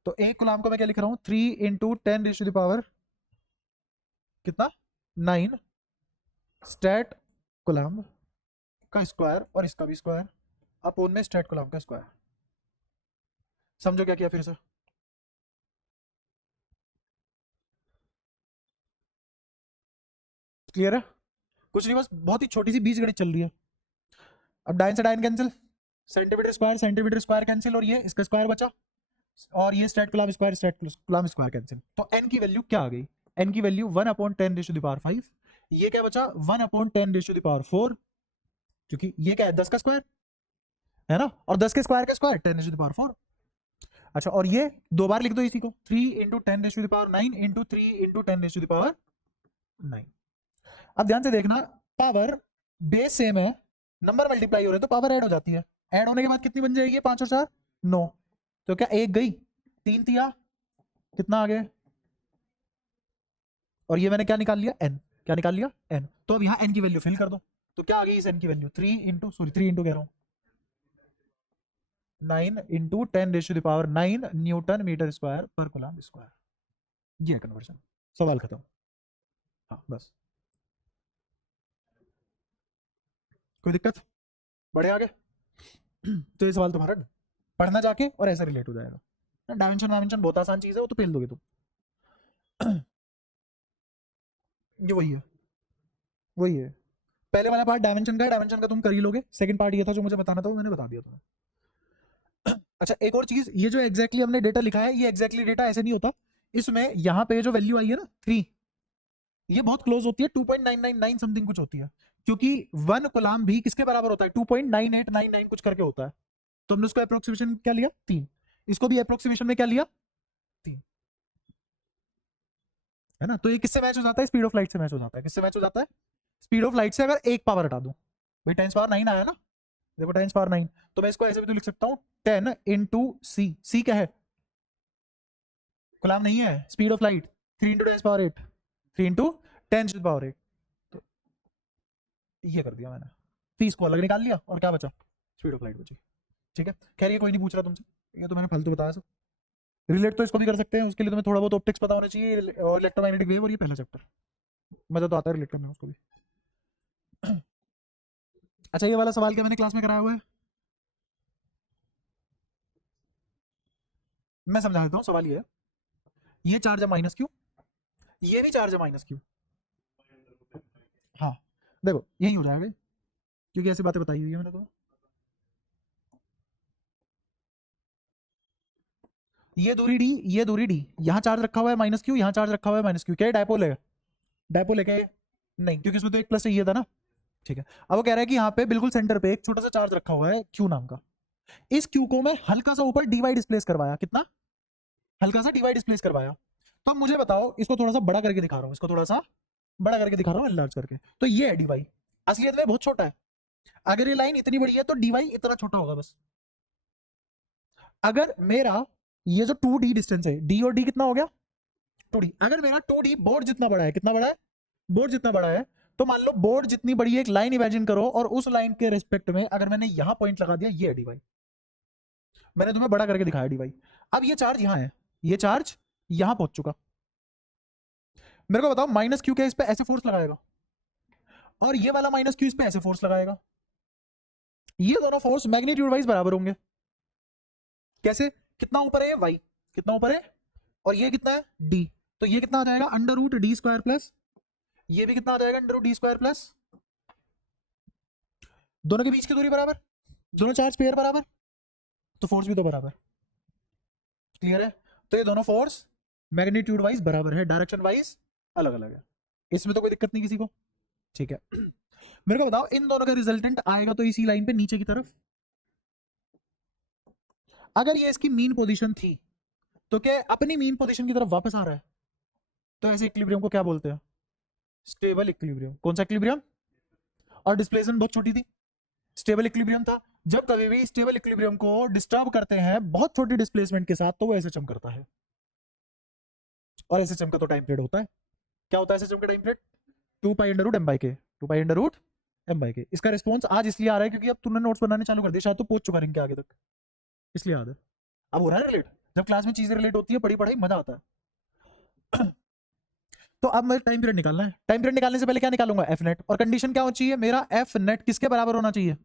तो 1 कूलाम्ब को मैं क्या लिख रहा हूं? 3 इंटू 10⁻⁴ कितना? 9 स्ट्रेट कूलाम्ब का स्क्वायर, और इसका भी स्क्वायर अपोन में स्ट्रेट कूलाम्ब का स्क्वायर। समझो क्या किया फिर से? क्लियर है? कुछ नहीं, बस बहुत ही छोटी सी बीजगणित चल रही है। अब डाइन से dyne cancel, centimetre square cancel, और ये इसका स्क्वायर बचा, और ये स्ट्रेट कूलाम्ब स्क्वायर कैंसिल। तो n की वैल्यू क्या आ गई? n की वैल्यू 1/10⁵, ये क्या बचा? 1/10⁴, क्योंकि ये क्या है? 10 का स्क्वायर है ना, और 10 के स्क्वायर का स्क्वायर 10⁴। अच्छा, और ये 2 बार लिख दो इसी को, 3 इंटू 10⁹9 इंटू 3 इंटू 10⁹9। अब ध्यान से देखना, पावर बेस सेम है, नंबर मल्टीप्लाई हो रहे हैं तो पावर ऐड हो जाती है। ऐड होने के बाद कितनी बन जाएगी? 5 और 4 9। तो क्या 1 गई, 3 तिया कितना आ गया? और ये मैंने क्या निकाल लिया? n। क्या निकाल लिया? n। तो अब यहाँ n की वैल्यू फिल कर दो। तो क्या आ गई इस n की वैल्यू? 3 इंटू कह रहा हूँ 9 इंटू 10⁹9 न्यूटन मीटर स्क्वायर पर कूलाम्ब स्क्वायर। ये कन्वर्जन। सवाल खत्म। हाँ बस। कोई दिक्कत? बढ़े आगे? तो ये सवाल तुम्हारा पढ़ना जाके और ऐसे रिलेट हो जाएगा। डायमेंशन वायमेंशन बहुत आसान चीज है, वो तो पेल दोगे तुम। ये वही है। पहले वाला पार्ट डायमेंशन का है, डायमेंशन का तुम कर ही लोगे। सेकंड पार्ट ये था जो मुझे बताना था, वो मैंने बता दिया तुम्हें। अच्छा, एक और चीज, ये जो एग्जैक्टली हमने डेटा लिखा है, ये एग्जैक्टली डेटा ऐसे नहीं होता। इसमें यहाँ पे जो वैल्यू आई है ना 3, ये बहुत क्लोज होती है, 2.999 समथिंग कुछ होती है, क्योंकि 1 कूलाम्ब भी किसके बराबर होता है? 2.9899 कुछ करके होता है। तो हमने उसको अप्रोक्सीमेशन क्या लिया? 3। इसको भी अप्रोक्सीमेशन में क्या लिया? 3, है ना। तो ये किससे मैच हो जाता है? स्पीड ऑफ लाइट से मैच हो जाता है। किससे मैच हो जाता है? स्पीड ऑफ लाइट से। अगर एक पावर हटा दूं, भाई 10⁻9 आया ना, देखो 10⁻9, तो मैं इसको ऐसे भी तो लिख सकता हूं 10 इंटू सी क्या है? कूलाम्ब नहीं है, speed of light. 3 into 10⁻8, 3 into 10⁸8। तो ये कर दिया मैंने, 30 को अलग निकाल लिया, और क्या बचा? स्पीड ऑफ लाइट बची। ठीक है, खैर ये कोई नहीं पूछ रहा तुमसे, ये तो मैंने फालतू बताया सब। रिलेट तो इसको भी कर सकते हैं, उसके लिए तुम्हें थोड़ा बहुत ऑप्टिक्स पता होना चाहिए, और इलेक्ट्रोमैग्नेटिक वेव, और ये पहला चैप्टर, मजा तो आता है रिलेट करने में उसको भी। अच्छा, ये वाला सवाल क्या मैंने क्लास में कराया हुआ है? मैं समझा देता हूँ। सवाल ये है, ये चार्ज है माइनस क्यू, ये भी चार्ज है माइनस क्यू। हाँ देखो यही हो जाएगा, क्योंकि ऐसी बातें बताई हुई है मैंने तो। ये दूरी डी, ये दूरी डी, यहाँ चार्ज रखा हुआ है माइनस क्यू, यहाँ चार्ज रखा हुआ है माइनस क्यू। क्या है? डायपोल है? डायपोल है क्या? नहीं, क्योंकि इसमें तो एक प्लस चाहिए था ना। ठीक है, अब वो कह रहा है कि यहाँ पे बिल्कुल सेंटर पे एक छोटा सा चार्ज रखा हुआ है क्यू नाम का। इस क्यू को मैं हल्का सा ऊपर डीवाई डिस्प्लेस करवाया। कितना? हल्का सा डीवाई डिस्प्लेस करवाया। तो अब मुझे बताओ, इसको थोड़ा सा बड़ा करके दिखा रहा हूँ, इसको थोड़ा सा बड़ा करके दिखा रहा हूँ, एनलार्ज करके। तो ये है डीवाई, असलियत में बहुत छोटा है। अगर ये लाइन इतनी बड़ी है तो डीवाई इतना छोटा होगा बस। अगर मेरा ये जो 2D डिस्टेंस है, डी और डी कितना हो गया? 2D। अगर मेरा 2D बोर्ड जितना बड़ा है, कितना बड़ा है? बोर्ड जितना बड़ा है, तो मान लो बोर्ड जितनी बड़ी एक लाइन इमेजिन करो, और उस लाइन के रिस्पेक्ट में अगर मैंने यहां पॉइंट लगा दिया, ये है डीवाई। मैंने तुम्हें बड़ा करके दिखाया डीवाई। अब ये चार्ज यहां है, ये चार्ज यहां पहुंच चुका। मेरे को बताओ, माइनस क्यू क्या इस पे ऐसे फोर्स लगाएगा, और ये वाला माइनस क्यू इस पे ऐसे फोर्स लगाएगा। ये दोनों फोर्स मैग्नीट्यूड वाइज बराबर होंगे। कैसे? कितना ऊपर है ये? वाई। कितना ऊपर है? और ये कितना है? डी। तो ये कितना आ जाएगा? √d² प्लस, ये भी कितना आ जाएगा? √d² प्लस दोनों के बीच की दूरी बराबर, दोनों चार्ज पेयर बराबर, तो फोर्स भी तो बराबर। क्लियर है? तो ये दोनों फोर्स मैग्नीट्यूड वाइज बराबर है, डायरेक्शन वाइज अलग अलग है। इसमें तो कोई दिक्कत नहीं किसी को। ठीक है, मेरे को बताओ इन दोनों का रिजल्टेंट आएगा तो इसी लाइन पे नीचे की तरफ। अगर ये इसकी मीन पोजीशन थी तो क्या अपनी मीन पोजीशन की तरफ वापस आ रहा है? तो ऐसे इक्विलिब्रियम को क्या बोलते हैं? Stable equilibrium. कौन सा इक्विलिब्रियम? और डिस्प्लेसमेंट बहुत छोटी थी, स्टेबल इक्विलिब्रियम था। जब कभी भी स्टेबल इक्विलिब्रियम को डिस्टर्ब करते हैं बहुत छोटी डिस्प्लेसमेंट के साथ तो वो एसएचएम करता है। और एसएचएम का तो टाइम पीरियड होता है, क्या होता है एसएचएम का time period? 2 pi under root m/k, 2 pi under root m/k। इसका रिस्पॉन्स आज इसलिए आ रहा है क्योंकि अब तूने नोट्स बनाने चालू कर दिए, शायद तो पहुंच चुका रिंग के आगे तक, इसलिए याद है। अब हो रहा है रिलेट, जब क्लास में चीजें रिलेट होती है बड़ी पढ़ाई मजा आता है। तो अब मुझे टाइम पीरियड निकालना है। टाइम पीरियड निकालने से पहले क्या निकालूंगा? F net. और कंडीशन क्या होनी चाहिए? मेरा एफ नेट किसके बराबर होना चाहिए?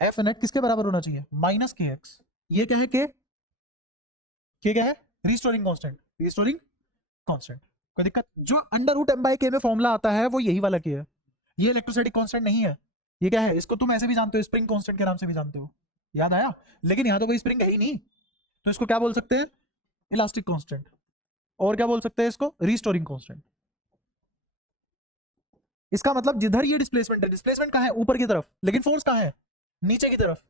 एफ नेट किसके बराबर होना चाहिए? माइनस के एक्स। ये क्या है? के क्या है? Restoring constant, restoring constant. कोई दिक्कत? जो अंडर रूट m/k में फॉर्मूला आता है वो यही वाला के है, ये इलेक्ट्रोस्टैटिक कांस्टेंट नहीं है। ये क्या है? इसको तुम ऐसे भी जानते हो, स्प्रिंग कांस्टेंट के नाम से भी जानते हो, याद आया? लेकिन यहां तो कोई स्प्रिंग है ही नहीं, तो इसको क्या बोल सकते हैं? Elastic constant. और क्या बोल सकते हैं इसको? Restoring constant. इसका मतलब जिधर ये डिस्प्लेसमेंट है, डिस्प्लेसमेंट कहां है? ऊपर की तरफ, लेकिन फोर्स कहां है? नीचे की तरफ।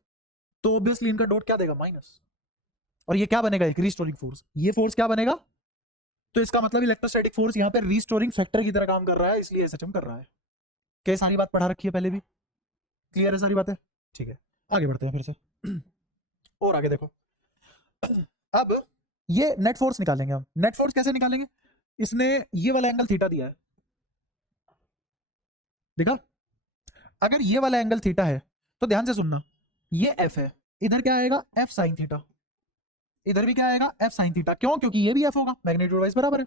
तो ऑब्वियसली इनका डॉट क्या देगा? माइनस। और ये क्या बनेगा? एक रिस्टोरिंग फोर्स। ये फोर्स क्या बनेगा? तो इसका मतलब इलेक्ट्रोस्टैटिक फोर्स यहाँ पे रिस्टोरिंग फैक्टर की तरह काम कर रहा है, इसलिए एसएचएम कर रहा है। क्या सारी बात पढ़ा रखी है पहले भी? क्लियर है सारी बातें? ठीक है, आगे बढ़ते हैं फिर से। और आगे देखो, अब ये नेट फोर्स निकालेंगे हम। नेट फोर्स कैसे निकालेंगे? इसने ये वाला एंगल थीटा दिया है, देखा? अगर ये वाला एंगल थीटा है तो ध्यान से सुनना, ये एफ है, इधर क्या आएगा? F sine theta. इधर भी क्या आएगा? F sine theta. क्यों? क्योंकि ये भी एफ होगा, मैग्नीट्यूड वाइज बराबर है।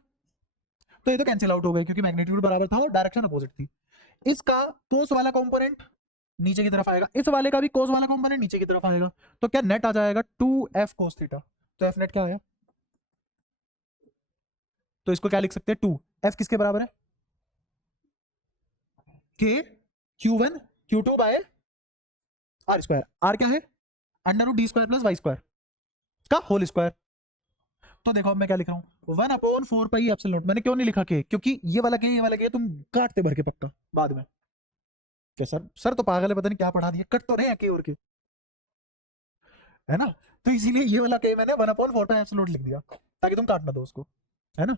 तो ये तो कैंसिल आउट हो गए क्योंकि मैग्नीट्यूड बराबर था और डायरेक्शन अपोजिट थी। इसका कोस वाला कंपोनेंट नीचे की तरफ आएगा, इस वाले का भी कोस वाला कंपोनेंट नीचे की तरफ आएगा, तो क्या नेट आ जाएगा? 2f cos theta. तो एफ नेट क्या आया? तो इसको क्या लिख सकते हैं? 2f किसके बराबर है? k q1 q2 by R square. R क्या है? Under root D square plus Y square का होल स्क्वायर। तो देखो अब मैं क्या लिख रहा हूँ? 1/4 पाई एप्सिलॉन नॉट। मैंने क्यों नहीं लिखा के? क्योंकि ये वाला के, ये वाला के तुम काटते भर के पक्का बाद में। क्या सर? सर तो पागल है, पता नहीं क्या पढ़ा दिया, कट तो रहे हैं के और के, है ना? तो इसीलिए ये वाला के मैंने 1/4 पाई एप्सिलॉन नॉट लिख दिया ताकि तुम काट ना दो उसको, है ना?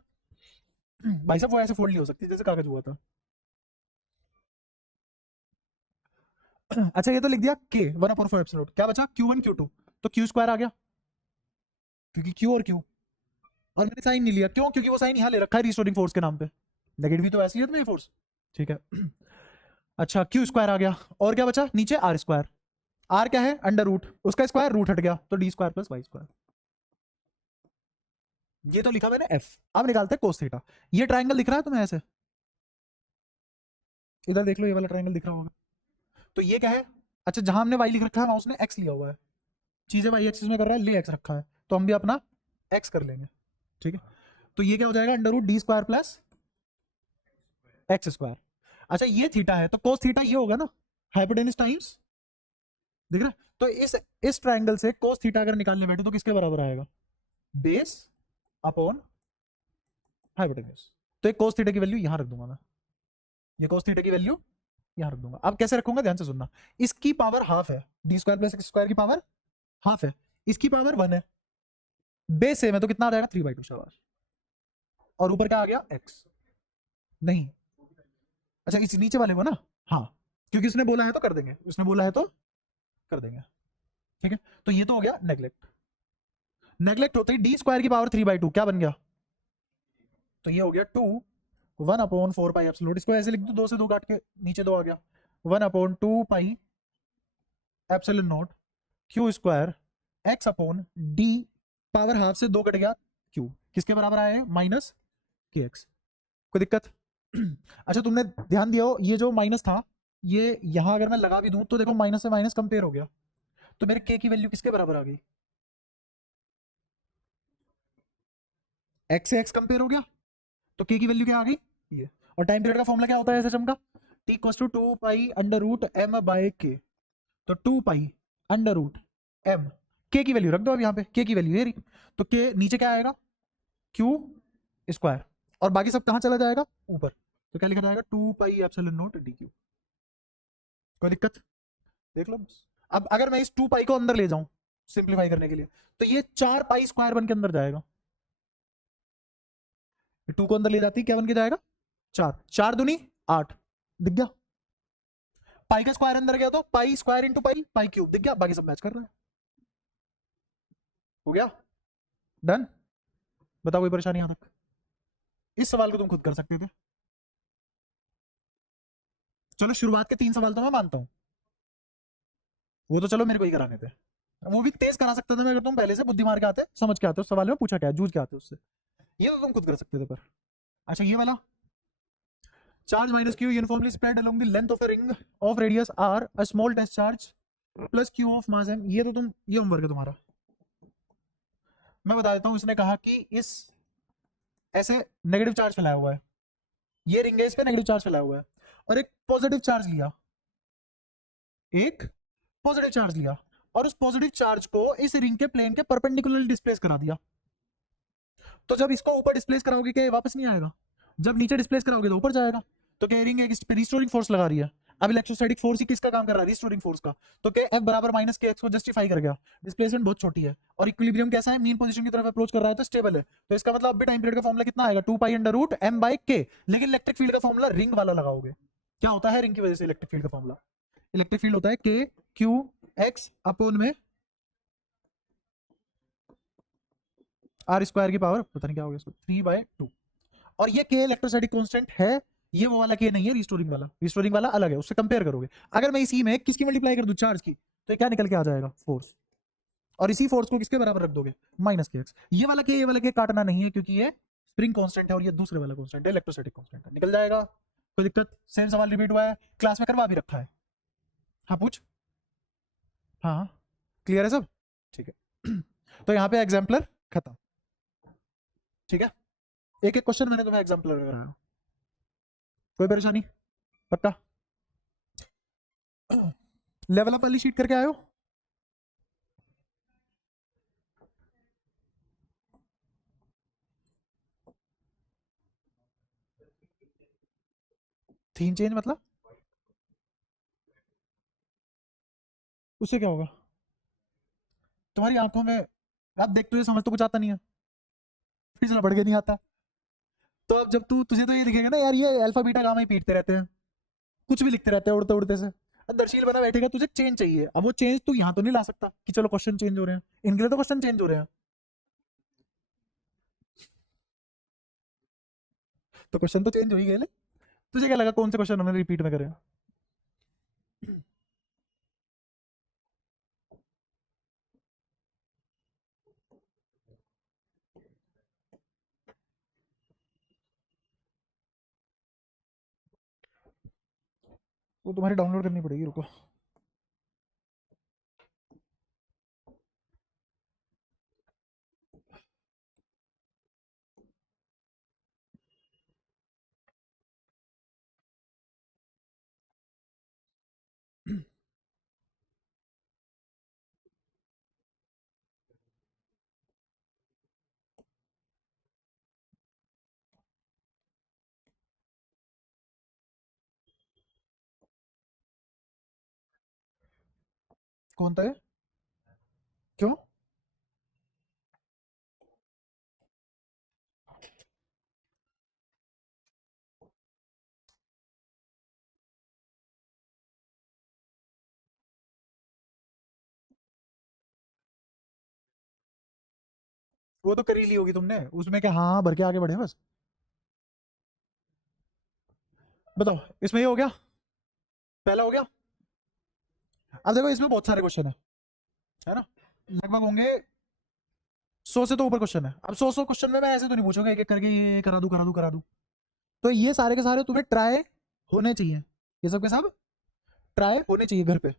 भाई साहब वो ऐसे फोल्ड नहीं हो सकती जैसे कागज हुआ था। अच्छा ये तो लिख दिया के 1/4 एप्सिलॉन नॉट। क्या बचा? Q1 Q2, तो क्यू स्क्वायर आ गया क्योंकि क्यू और क्यू। और मैंने साइन नहीं लिया, क्यों? क्योंकि वो साइन यहाँ ले रखा है रिस्टोरिंग फोर्स के नाम पे, नेगेटिव भी तो ऐसी है ना ये फोर्स। ठीक है। अच्छा क्यू स्क्वायर आ गया, और क्या बचा नीचे? Are square. आर क्या है? अंडर रूट, उसका स्क्वायर रूट हट गया, तो D square plus Y square. ये तो लिखा मैंने एफ। अब निकालते हैं कोस थीटा। ये ट्राइंगल दिख रहा है तुम्हें ऐसे? इधर देख लो, ये वाला ट्राइंगल दिख रहा होगा। तो ये क्या है? अच्छा जहां हमने वाई लिख रखा है वहां उसने एक्स लिया हुआ है, चीजें वाई एक्सिस में कर रहा है, ले एक्स रखा है, तो हम भी अपना एक्स कर लेंगे। ठीक है, तो ये क्या हो जाएगा? Under root D square plus X square. अच्छा ये थीटा है तो कोस थीटा ये होगा ना, हाइपोटेनस टाइम्स, दिख रहा है? तो इस ट्राइंगल से कोस थीटा अगर निकालने बैठे तो किसके बराबर आएगा? Base upon hypotenuse. तो एक कोस थीटा की वैल्यू यहां रख दूंगा मैं, ये कोस थीटा की वैल्यू यहां रख दूंगा। अब कैसे रखूंगा? ध्यान से सुनना, इसकी पावर हाफ है, D square plus X square की पावर हाफ है, इसकी पावर 1 है, बेस सेम है तो कितना आ जाएगा? 3/2। शाबाश। और ऊपर क्या आ गया? एक्स। नहीं, अच्छा इस नीचे वाले को ना, हाँ, क्योंकि उसने बोला है तो कर देंगे, उसने बोला है तो कर देंगे। ठीक है, तो ये तो हो गया नेग्लेक्ट। नेग्लेक्ट होते ही डी स्क्वायर की पावर 3/2 क्या बन गया? तो ये हो गया 1/4 पाई एप्सिलॉन। इसको ऐसे लिख दो, 2 से 2 काट के नीचे 2 आ गया, 1/2 pi epsilon not Q square x upon D, power half से 2 कट गया, क्यू किसके बराबर आया है? माइनस के एक्स। कोई दिक्कत? अच्छा तुमने ध्यान दिया हो, ये जो माइनस था ये यहां अगर मैं लगा भी दूं तो देखो माइनस से माइनस कंपेयर हो गया, तो मेरे के की वैल्यू किसके बराबर आ गई? एक्स से एक्स कंपेयर हो गया, तो के की वैल्यू क्या आ गई? ये। और टाइम पीरियड का फॉर्मूला क्या होता है एसएचएम का? T equal to 2 pi under root M by K, तो 2 पाई अंडर रूट एम, के की वैल्यू रख दो अब यहाँ पे, के की वैल्यू ये रही, तो के नीचे क्या आएगा, क्यू स्क्वायर, और बाकी सब कहाँ चला जाएगा, ऊपर, तो क्या लिखा जाएगा 2 pi epsilon not D Q. कोई दिक्कत, देख लो। अब अगर मैं इस 2 पाई को अंदर ले जाऊं सिंप्लीफाई करने के लिए, तो ये 4 पाई स्क्वायर बन के अंदर जाएगा, 2 को अंदर ले जाती क्या बन के जाएगा, 4, 4 दूनी 8, दिख गया, पाई का स्क्वायर अंदर गया तो पाई स्क्वायर इंटू पाई, पाई क्यूब, दिख गया, बाकी सब मैच कर रहा है, हो गया डन। बताओ कोई परेशानी यहां तक, इस सवाल को तुम खुद कर सकते थे। चलो शुरुआत के 3 सवाल तो मैं मानता हूं, वो तो चलो मेरे को ही कराने थे, वो भी तेज करा सकता था मैं, अगर तुम पहले से बुद्धि मार के आते, समझ के आते, उस सवाल में पूछा क्या है, जूझ के आते उससे, ये तो तुम खुद कर सकते थे पर। अच्छा ये वाला, charge minus Q uniformly spread along the length of a ring of radius R, a small test charge plus Q of mass M, ये तो तुम, ये होमवर्क है तुम्हारा। मैं बता देता हूं, इसने कहा कि इस ऐसे नेगेटिव चार्ज फैलाया हुआ है, ये रिंग है, इस पे नेगेटिव चार्ज फैलाया हुआ है, और एक पॉजिटिव चार्ज लिया, एक पॉजिटिव चार्ज लिया, और उस पॉजिटिव चार्ज को इस रिंग के प्लेन के परपेंडिकुलर डिस्प्लेस करा दिया, तो जब इसको ऊपर डिस्प्लेस कराओगे क्या ये वापस नहीं आएगा, जब नीचे डिस्प्लेस कराओगे तो ऊपर जाएगा, तो क्या रिंग एक रिस्टोरिंग फोर्स लगा रही है, अब इलेक्ट्रोस्टैटिक फोर्स ही किसका काम कर रहा है, रिस्टोरिंग फोर्स का, तो क्या एफ बराबर माइनस के एक्स को जस्टिफाई कर गया, डिस्प्लेसमेंट बहुत छोटी है, और इक्विलिब्रियम कैसा है, मीन पोजीशन की तरफ अप्रोच कर रहा है तो स्टेबल है, तो इसका मतलब अभी टाइम पीरियड का फॉर्मूला कितना आएगा, 2 pi under root M by K, लेकिन इलेक्ट्रिक फील्ड का फॉर्मूला रिंग वाला लगाओगे, क्या होता है रिंग की वजह से इलेक्ट्रिक फील्ड का फॉर्मूला, इलेक्ट्रिक फील्ड होता है के क्यू एक्स अपोन में आर स्क्वायर की पावर, पता नहीं क्या हो गया इसको, 3/2, और ये के इलेक्ट्रोस्टैटिक कांस्टेंट है, ये वो वाला के नहीं है, रिस्टोरिंग वाला अलग है, उससे कंपेयर करोगे, अगर मैं इसी में किसकी मल्टीप्लाई कर दूं, चार्ज की, तो क्या निकल के आ जाएगा, फोर्स, और इसी फोर्स को किसके बराबर रख दोगे, माइनस के एक्स, ये वाला के काटना नहीं है क्योंकि ये स्प्रिंग कांस्टेंट है और ये दूसरे वाला कांस्टेंट है, इलेक्ट्रोस्टैटिक कांस्टेंट है, निकल जाएगा, कोई दिक्कत, सेम सवाल रिपीट हुआ है, क्लास में करवा भी रखा है, हाँ पूछ, हाँ क्लियर है सब, ठीक है तो यहाँ पे एग्जाम्पलर खत्म, ठीक है, एक एक क्वेश्चन मैंने तुम्हें एग्जाम्पलर कराया, कोई परेशानी, पक्का, लेवल अप वाली शीट करके आयो, थीम चेंज मतलब उससे क्या होगा, तुम्हारी आंखों में, आप देखते हुए समझ तो कुछ आता नहीं है, फिर से बढ़ के नहीं आता, तो अब जब तुझे तो ये दिखेगा ना यार, ये अल्फा बीटा गामा ही पीटते रहते हैं, कुछ भी लिखते रहते हैं उड़ते उड़ते से, अब दर्शील बना बैठेगा, तुझे चेंज चाहिए, अब वो चेंज तू यहाँ तो नहीं ला सकता कि चलो क्वेश्चन चेंज हो रहे हैं, इनके लिए तो क्वेश्चन चेंज हो रहे हैं, तो क्वेश्चन तो चेंज हो ही गए ना, तुझे क्या लगा कौन से क्वेश्चन उन्होंने रिपीट में करे, वो तुम्हारी डाउनलोड करनी पड़ेगी, रुको, कौन था ये, क्यों, वो तो कर ही ली होगी तुमने, उसमें क्या हाँ हाँ भर के आगे बढ़े बस, बताओ इसमें ये हो गया, पहला हो गया, अब देखो इसमें बहुत सारे क्वेश्चन है ना, लगभग होंगे 100 से तो ऊपर क्वेश्चन है, अब 100 क्वेश्चन में मैं ऐसे तो नहीं पूछूंगा एक एक करके ये करा दूं करा दूं करा दूं, तो ये सारे के सारे तुम्हें ट्राई होने चाहिए, ये सब के सब ट्राई होने चाहिए घर पे,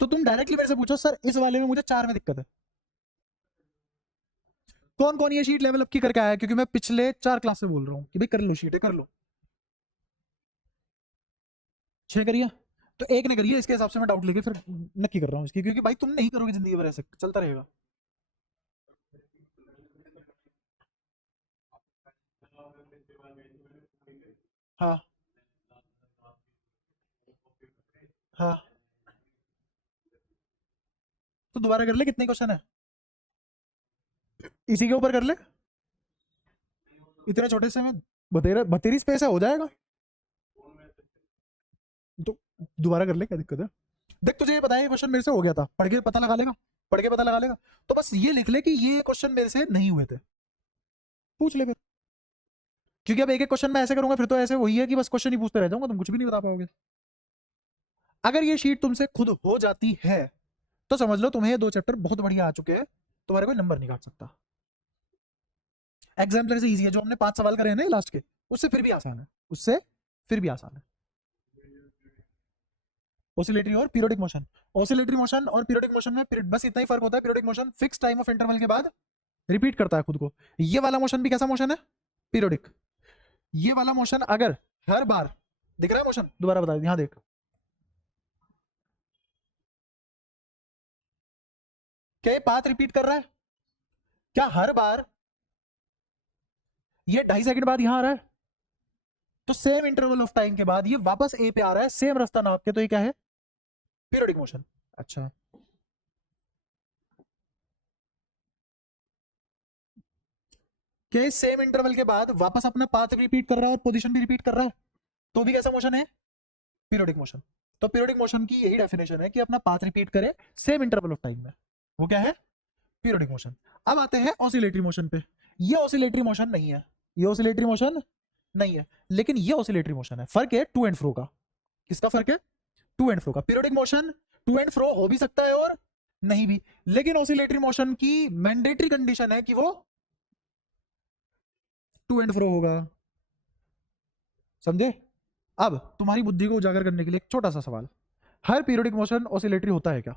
तो तुम डायरेक्टली मेरे से पूछो सर इस वाले में मुझे 4 में दिक्कत है, कौन कौन ये शीट लेवल अप की करके आया है? क्योंकि मैं पिछले 4 क्लास से बोल रहा हूँ कि भाई कर लो शीट है कर लो, 6 करिए, तो एक ने करिए, इसके हिसाब से मैं डाउट लेके फिर नक्की कर रहा हूँ इसकी, क्योंकि भाई तुम नहीं करोगे जिंदगी भर, ऐसे चलता रहेगा। हाँ हाँ, तो दोबारा कर ले, कितने क्वेश्चन है, इसी के ऊपर कर ले, इतने छोटे से में बतेरा बतेरी स्पेस है, हो जाएगा। तो दोबारा कर ले, क्या दिक्कत है। देख तुझे ये बताया, ये क्वेश्चन मेरे से हो गया था, पढ़ के पता लगा लेगा, पढ़ के पता लगा लेगा। तो बस ये लिख ले कि ये क्वेश्चन मेरे से नहीं हुए थे, पूछ ले फिर। क्योंकि अब एक एक क्वेश्चन मैं ऐसे करूंगा फिर तो ऐसे वही है कि बस क्वेश्चन ही पूछते रह जाऊंगा, तुम कुछ भी नहीं बता पाओगे। अगर ये शीट तुमसे खुद हो जाती है तो समझ लो तुम्हें ये 2 चैप्टर बहुत बढ़िया आ चुके हैं, तुम्हारे कोई नंबर नहीं काट सकता। एग्जाम्पलर से इजी है, जो हमने 5 सवाल करे हैं ना लास्ट के, उससे फिर भी आसान है, उससे फिर भी आसान है। ऑसिलेटरी और पीरियोडिक मोशन, ऑसिलेटरी मोशन और पीरियोडिक मोशन में बस इतना ही फर्क होता है, periodic motion fix time of interval के बाद रिपीट करता है खुद को। ये वाला मोशन भी कैसा मोशन है, पीरियोडिक। ये वाला मोशन अगर हर बार, दिख रहा है मोशन, दोबारा बता, यहां देख, क्या ये पाथ रिपीट कर रहा है, क्या हर बार ये 2.5 सेकंड बाद यहां आ रहा है, तो सेम इंटरवल ऑफ टाइम के बाद ये वापस ए पे आ रहा है, सेम रास्ता नाप के, तो ये क्या है, पीरियोडिक मोशन। अच्छा, क्या सेम इंटरवल के बाद वापस अपना पाथ रिपीट कर रहा है और पोजीशन भी रिपीट कर रहा है, तो भी कैसा मोशन है, पीरियोडिक मोशन। तो पीरियोडिक मोशन की यही डेफिनेशन है कि अपना पाथ रिपीट करे सेम इंटरवल ऑफ टाइम में, वो क्या है, पीरियोडिक मोशन। अब आते हैं ऑसिलेटरी मोशन पे। ये ऑसिलेटरी मोशन नहीं है, ये ऑसिलेटरी मोशन नहीं है, लेकिन ये ऑसिलेटरी मोशन है। फर्क है टू एंड फ्रो का। किसका फर्क है, टू एंड फ्रो का। Periodic motion to and fro हो भी सकता है और नहीं भी, लेकिन ऑसिलेटरी मोशन की मैंडेटरी कंडीशन है कि वो टू एंड फ्रो होगा, समझे। अब तुम्हारी बुद्धि को उजागर करने के लिए एक छोटा सा सवाल, हर पीरियोडिक मोशन ऑसिलेटरी होता है क्या,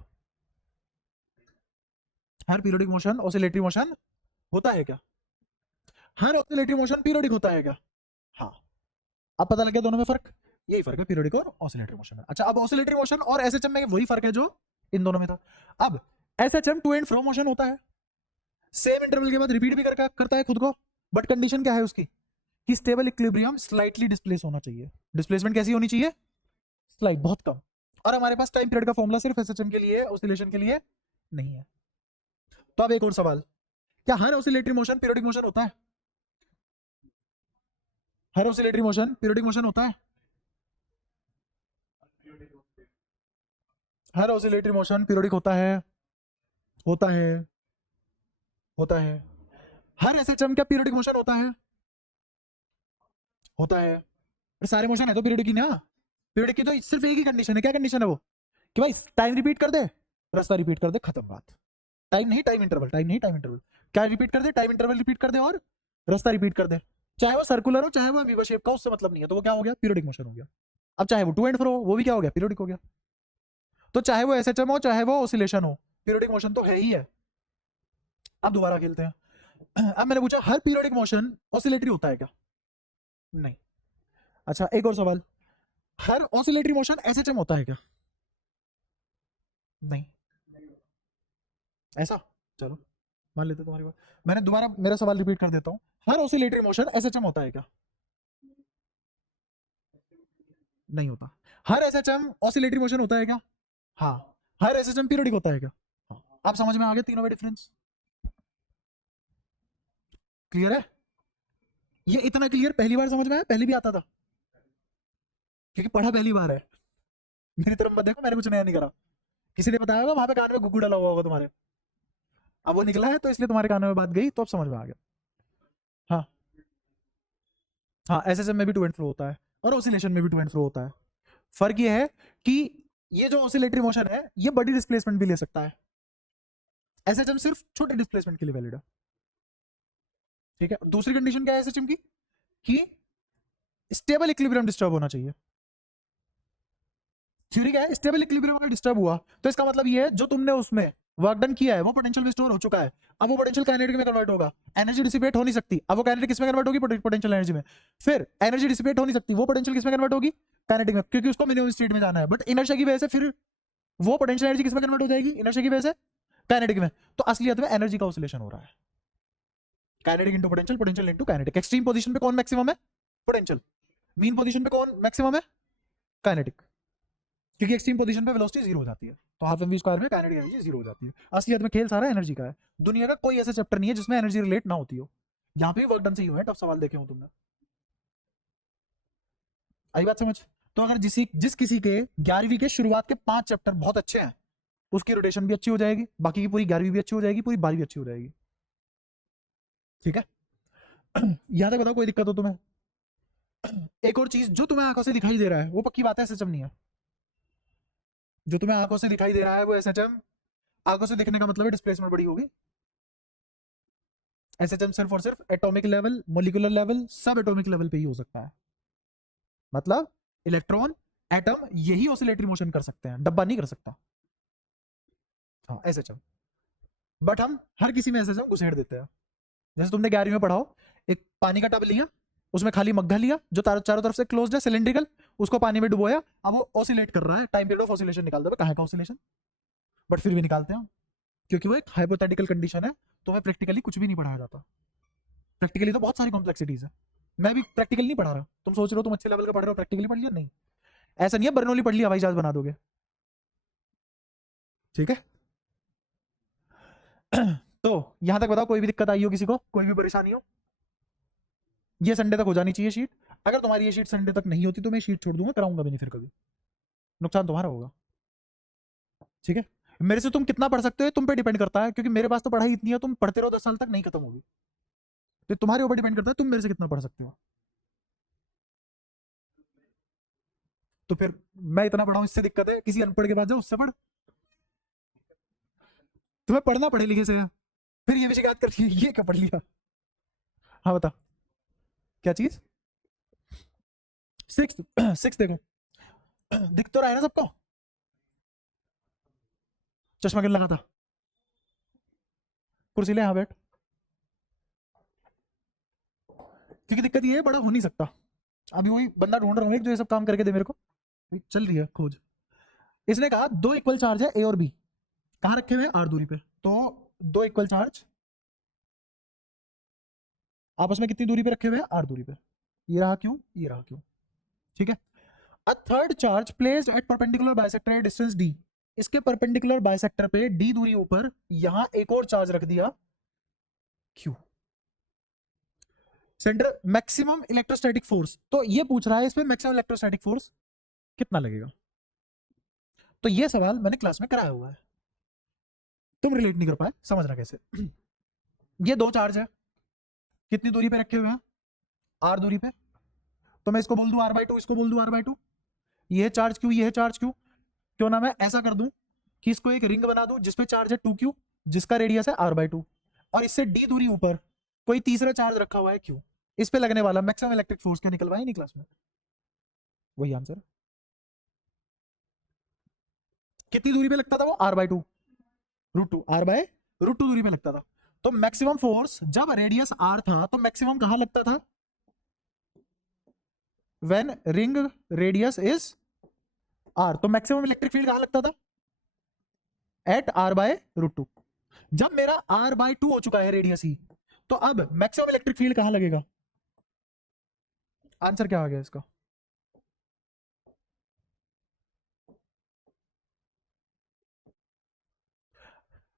हर पीरियोडिक मोशन ऑसिलेटरी मोशन होता है क्या, हर ऑसिलेटरी मोशन पीरियोडिक होता है क्या, हाँ। अब पता लग गया दोनों में फर्क, यही फर्क है पीरियोडिक और ऑसिलेटरी मोशन में। अच्छा, अब ऑसिलेटरी मोशन और एसएचएम में वही फर्क है जो इन दोनों में था। अब SHM to and fro motion होता है, सेम इंटरवल के बाद रिपीट भी करता है खुद को, बट कंडीशन क्या है उसकी, कि स्टेबल इक्विलिब्रियम स्लाइटली डिस्प्लेस होना चाहिए। डिस्प्लेसमेंट कैसी होनी चाहिए, स्लाइट, बहुत कम। और हमारे पास टाइम पीरियड का फॉर्मूला सिर्फ एसएचएम के लिए, ऑसिलेशन के लिए नहीं है। तो अब एक और सवाल, क्या हर ऑसिलेटरी मोशन पीरियोडिक मोशन होता है, हर ऑसिलेटरी मोशन पीरियोडिक मोशन होता है, हर ऑसिलेटरी मोशन पीरियोडिक होता है, होता है, होता है। हर एसएचएम क्या पीरियोडिक मोशन होता है, होता है। पर सारे मोशन है तो पीरियोडिक ही ना, पीरियोडिक की तो सिर्फ एक ही कंडीशन है, क्या कंडीशन है वो, कि भाई टाइम रिपीट कर दे, रास्ता रिपीट कर दे, खत्म बात। टाइम नहीं टाइम इंटरवल, टाइम नहीं टाइम इंटरवल, क्या रिपीट कर दे, टाइम इंटरवल रिपीट कर दे और रास्ता रिपीट कर दे, चाहे वो सर्कुलर हो चाहे वो अमीबा शेप का, उससे मतलब नहीं है, तो वो क्या हो गया, पीरियोडिक मोशन हो गया। अब चाहे वो टू एंड फ्रो, वो भी क्या हो गया, पीरियोडिक हो गया। तो चाहे वो एसएचएम हो चाहे वो ऑसिलेशन हो, पीरियोडिक मोशन तो है ही है। अब दोबारा खेलते हैं। अब मैंने पूछा हर पीरियोडिक मोशन ऑसिलेटरी होता है क्या, नहीं। अच्छा, एक और सवाल, हर ऑसिलेटरी मोशन एसएचएम होता है क्या, नहीं। ऐसा, चलो मान लेते तुम्हारी बात। मैंने दोबारा मेरा सवाल रिपीट कर देता हूँ, हर ऑसिलेटरी मोशन एसएचएम होता है क्या, नहीं होता। हर एसएचएम ऑसिलेटरी मोशन होता है क्या, हाँ। हर एसएचएम पीरियोडिक होता है क्या, हाँ। आप समझ में आ गया तीनों में डिफरेंस, क्लियर है। ये इतना क्लियर पहली बार समझ में आया, पहले भी आता था, क्योंकि पढ़ा पहली बार है। मेरी तरफ मत देखो, मैंने कुछ नया नहीं करा, किसी ने बताया होगा, वहां पे कान में गुग्गू डाला हुआ होगा तुम्हारे, अब वो निकला है तो इसलिए तुम्हारे कानों में बात गई, तो अब समझ में आ गया। हाँ हाँ, एसएचएम में भी टू एंड फ्रो होता है और ऑसिलेशन में भी टू एंड फ्रो होता है। फर्क ये है कि ये जो ऑसिलेटरी मोशन है ये बड़ी डिस्प्लेसमेंट भी ले सकता है, एसएचएम सिर्फ छोटे डिस्प्लेसमेंट के लिए वैलिड है, ठीक है। दूसरी कंडीशन क्या है एसएचएम की, कि स्टेबल इक्विलिब्रियम डिस्टर्ब होना चाहिए। थ्योरी क्या है, स्टेबल इक्विलिब्रियम अगर डिस्टर्ब हुआ तो इसका मतलब ये है जो तुमने उसमें वर्क डन किया है, वो पोटेंशियल में स्टोर हो चुका है, अब वो पोटेंशियल काइनेटिक में कन्वर्ट होगा। एनर्जी डिसिपेट हो नहीं सकती, अब वो काइनेटिक किसमें कन्वर्ट होगी, पोटेंशियल एनर्जी में। फिर एनर्जी डिसिपेट हो नहीं सकती, वो पोटेंशियल किसमें कन्वर्ट होगी, काइनेटिक में, क्योंकि उसको मिनिमम स्टेट में जाना है। बट इनर्शिया की वजह से फिर वो पोटेंशियल एनर्जी किसमें कन्वर्ट हो जाएगी, इनर्शिया की वजह से काइनेटिक में। तो असलियत में एनर्जी का ऑसिलेशन हो रहा है, kinetic into potential, potential into kinetic. Extreme position पे कौन मैक्सिमम है, पोटेंशियल। मीन पोजीशन पे कौन मैक्सिमम है, काइनेटिक, क्योंकि एक्सट्रीम पोजीशन पे वेलोसिटी जीरो हो जाती है, तो हाफ एमवी स्क्वायर में काइनेटिक एनर्जी जीरो हो जाती है। असलियत में खेल सारा एनर्जी का है। दुनिया का कोई ऐसा चैप्टर नहीं है जिसमें एनर्जी रिलेट ना होती हो। यहाँ पे भी वर्क डन से ही हुआ है, टफ सवाल देखे हो तुमने। आई बात समझ। तो अगर जिस किसी के 11वीं के शुरुआत के 5 चैप्टर बहुत अच्छे हैं, उसकी रोटेशन भी अच्छी हो जाएगी, बाकी की पूरी 11वीं भी अच्छी हो जाएगी, पूरी 12वीं भी अच्छी हो जाएगी। ठीक है। यहां तक बताओ कोई दिक्कत हो तुम्हें। एक और चीज, जो तुम्हें आंखों से दिखाई दे रहा है वो पक्की बात है एसएचएम नहीं है। जो तुम्हें आंखों से दिखाई दे रहा है वो एसएचएम, आंखों से दिखने का मतलब है डिस्प्लेसमेंट बड़ी होगी। एसएचएम सिर्फ और सिर्फ एटॉमिक लेवल, मोलिकुलर लेवल, सब एटॉमिक लेवल पे ही हो सकता है। मतलब इलेक्ट्रॉन, एटम यही ऑसिलेटरी मोशन कर सकते हैं, डब्बा नहीं कर सकता। हाँ एसएचएम। बट हम हर किसी में एसएचएम घुसेड़ देते हैं। जैसे तुमने 11वीं में पढ़ाओ, एक पानी का टब लिया, उसमें खाली मग्घा लिया जो चारों तरफ से क्लोज्ड है, सिलिंड्रिकल, उसको पानी में डुबोया, अब वो ऑसिलेट कर रहा है, टाइम पीरियड ऑफ ऑसिलेशन निकाल दो, कहाँ का ऑसिलेशन। बट फिर भी निकालते हैं, क्योंकि वो एक हाइपोथेटिकल कंडीशन है, तो हमें प्रैक्टिकली कुछ भी नहीं पढ़ाया जाता। प्रैक्टिकली तो बहुत सारी कॉम्प्लेक्सिटीज है। मैं भी प्रैक्टिकल नहीं पढ़ा रहा, तुम सोच रहे हो तुम अच्छे लेवल का पढ़ रहे हो, प्रैक्टिकली पढ़ लिया, नहीं ऐसा नहीं है बर्नौली पढ़ लिया हवाई जहाज बना दोगे। ठीक है। तो यहां तक बताओ कोई भी दिक्कत आई हो किसी को, कोई भी परेशानी हो। ये संडे तक हो जानी चाहिए शीट। अगर तुम्हारी ये शीट संडे तक नहीं होती तो मैं शीट छोड़ दूंगा, कराऊंगा भी नहीं फिर कभी, नुकसान तुम्हारा होगा। ठीक है। मेरे से तुम कितना पढ़ सकते हो तुम पे डिपेंड करता है, क्योंकि मेरे पास तो पढ़ाई इतनी है, तुम पढ़ते रहो 10 साल तक नहीं खत्म होगी। तो तुम्हारे ऊपर डिपेंड करता है तुम मेरे से कितना पढ़ सकते हो। तो फिर मैं इतना पढ़ाऊं इससे दिक्कत है, किसी अनपढ़ के पास जाओ उससे पढ़। तुम्हें पढ़ना पढ़े लिखे से है, फिर ये भी शिकायत कर रही है ये क्या पढ़ लिया। हाँ बता क्या चीज। सिक्स सिक्स देखो, दिख तो रहा है ना सबको, चश्मा क्यों लगा था, कुर्सी ले यहाँ बैठ। क्योंकि दिक्कत ये है बड़ा हो नहीं सकता। अभी वही बंदा ढूंढ रहा हूँ एक जो ये सब काम करके दे मेरे को, चल रही है खोज। इसने कहा दो इक्वल चार्ज है ए और बी, कहाँ रखे हुए हैं, आर दूरी पे। तो दो इक्वल चार्ज आपस में कितनी दूरी पे रखे हुए हैं, आर दूरी पे। ये रहा क्यों, ये रहा क्यों। ठीक है। A third charge placed at perpendicular bisector distance D, इसके परपेंडिकुलर बाइसेक्टर पे डी दूरी ऊपर यहां एक और चार्ज रख दिया Q. Centre maximum electrostatic force, तो ये पूछ रहा है इस पे मैक्सिमम इलेक्ट्रोस्टैटिक फोर्स कितना लगेगा। तो ये सवाल मैंने क्लास में कराया हुआ है, तुम रिलेट नहीं कर पाए, समझना कैसे। ये दो चार्ज है, कितनी दूरी पे रखे हुए हैं, आर दूरी पे। तो मैं इसको बोल दूं r/2, इसको बोल दूं r/2। ये चार्ज क्यू, ये चार्ज क्यू, क्यों ना मैं ऐसा कर दूं कि इसको एक रिंग बना दूं जिसपे चार्ज है 2q, जिसका रेडियस है r/2, और इससे d दूरी ऊपर कोई तीसरा चार्ज रखा हुआ है q, इस पे लगने वाला मैक्सिमम इलेक्ट्रिक फोर्स क्या निकलवाया नहीं क्लास में, वही आंसर। कितनी दूरी पे लगता था वो, r/2, √2, r/√2 दूरी पे लगता था। तो मैक्सिमम फोर्स जब रेडियस r था तो मैक्सिमम कहां लगता था, when ring radius is r, तो मैक्सिमम इलेक्ट्रिक फील्ड कहां लगता था, एट r/√2। जब मेरा r/2 हो चुका है रेडियस ही, तो अब मैक्सिमम इलेक्ट्रिक फील्ड कहां लगेगा। आंसर क्या आ गया इसका,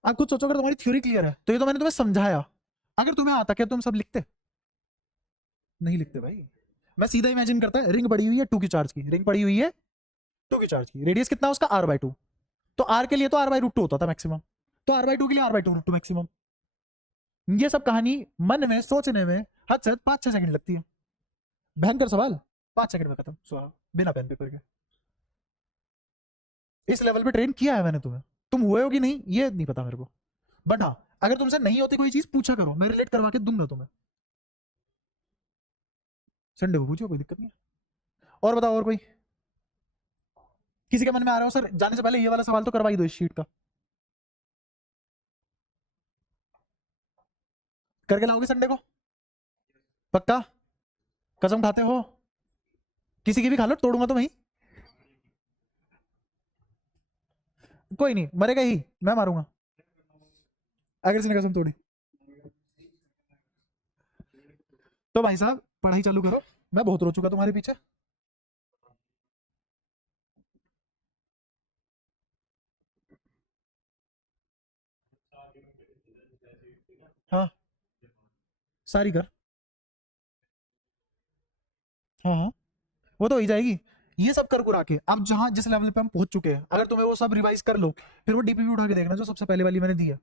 आप कुछ सोचो, अगर तुम्हारी थ्योरी क्लियर है तो ये तो मैंने तुम्हें समझाया, अगर तुम्हें आता क्या तुम सब लिखते, नहीं लिखते भाई। मैं सीधा इमेजिन करता है, रिंग पड़ी हुई है 2 की चार्ज की, रिंग पड़ी हुई है 2 की चार्ज की, रेडियस कितना है उसका r/2, तो r के लिए तो r/√2 होता था मैक्सिमम, तो r/2 के लिए r/2√2 मैक्सिमम। ये सब कहानी मन में सोचने में हद से 5-6 सेकंड लगती है, भयंकर सवाल 5 सेकंड में खत्म सवाल, बिना पेन पेपर के। इस लेवल पे ट्रेन किया है मैंने तुम्हें, तुम हुए हो कि नहीं ये नहीं पता मेरे को, बट हाँ अगर तुमसे नहीं होती कोई चीज पूछा करो, मैं रिलेट करवा के दूंगा तुम्हें। संडे को पूछो, कोई दिक्कत नहीं है। और बताओ और कोई, किसी के मन में आ रहा हो सर जाने से पहले ये वाला सवाल तो करवा ही दो इस शीट का। करके लाओगे संडे को? पक्का? कसम खाते हो? किसी की भी खा लो, तोड़ूंगा तो वहीं। कोई नहीं, मरेगा ही, मैं मारूंगा अगर इसने कसम तोड़ी। तो भाई साहब पढ़ाई चालू करो, मैं बहुत रो चुका तुम्हारे पीछे। हाँ सारी कर। हाँ हाँ, वो तो हो ही जाएगी। ये सब कर कुरा के अब जहां जिस लेवल पे हम पहुंच चुके हैं, अगर तुम्हें वो सब रिवाइज कर लो, फिर वो डीपीपी उठा के देखना जो सबसे पहले वाली मैंने दी है।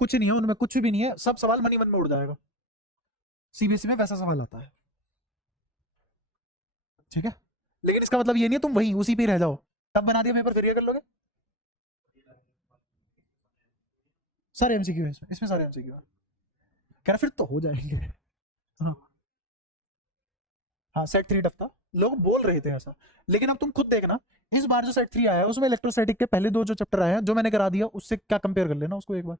कुछ नहीं है उनमें, कुछ भी नहीं है, सब सवाल मनी मन में उड़ जाएगा। सीबीएसई में वैसा सवाल आता है, ठीक है। लेकिन इसका मतलब ये नहीं है तुम वहीं उसी पे ही रह जाओ, तब बना दिया पेपर फिर ये कर लोगे। सारे एमसीक्यू है इसमें, इसमें सारे एमसीक्यू है। कह रहा फिर तो हो जाएंगे। हाँ हाँ, सेट 3 टफ था, लोग बोल रहे थे ऐसा, लेकिन अब तुम खुद देखना, इस बार जो सेट 3 आया है उसमें इलेक्ट्रोस्टैटिक के पहले 2 जो चैप्टर आए हैं जो मैंने करा दिया, उससे क्या कंपेयर कर लेना उसको एक बार।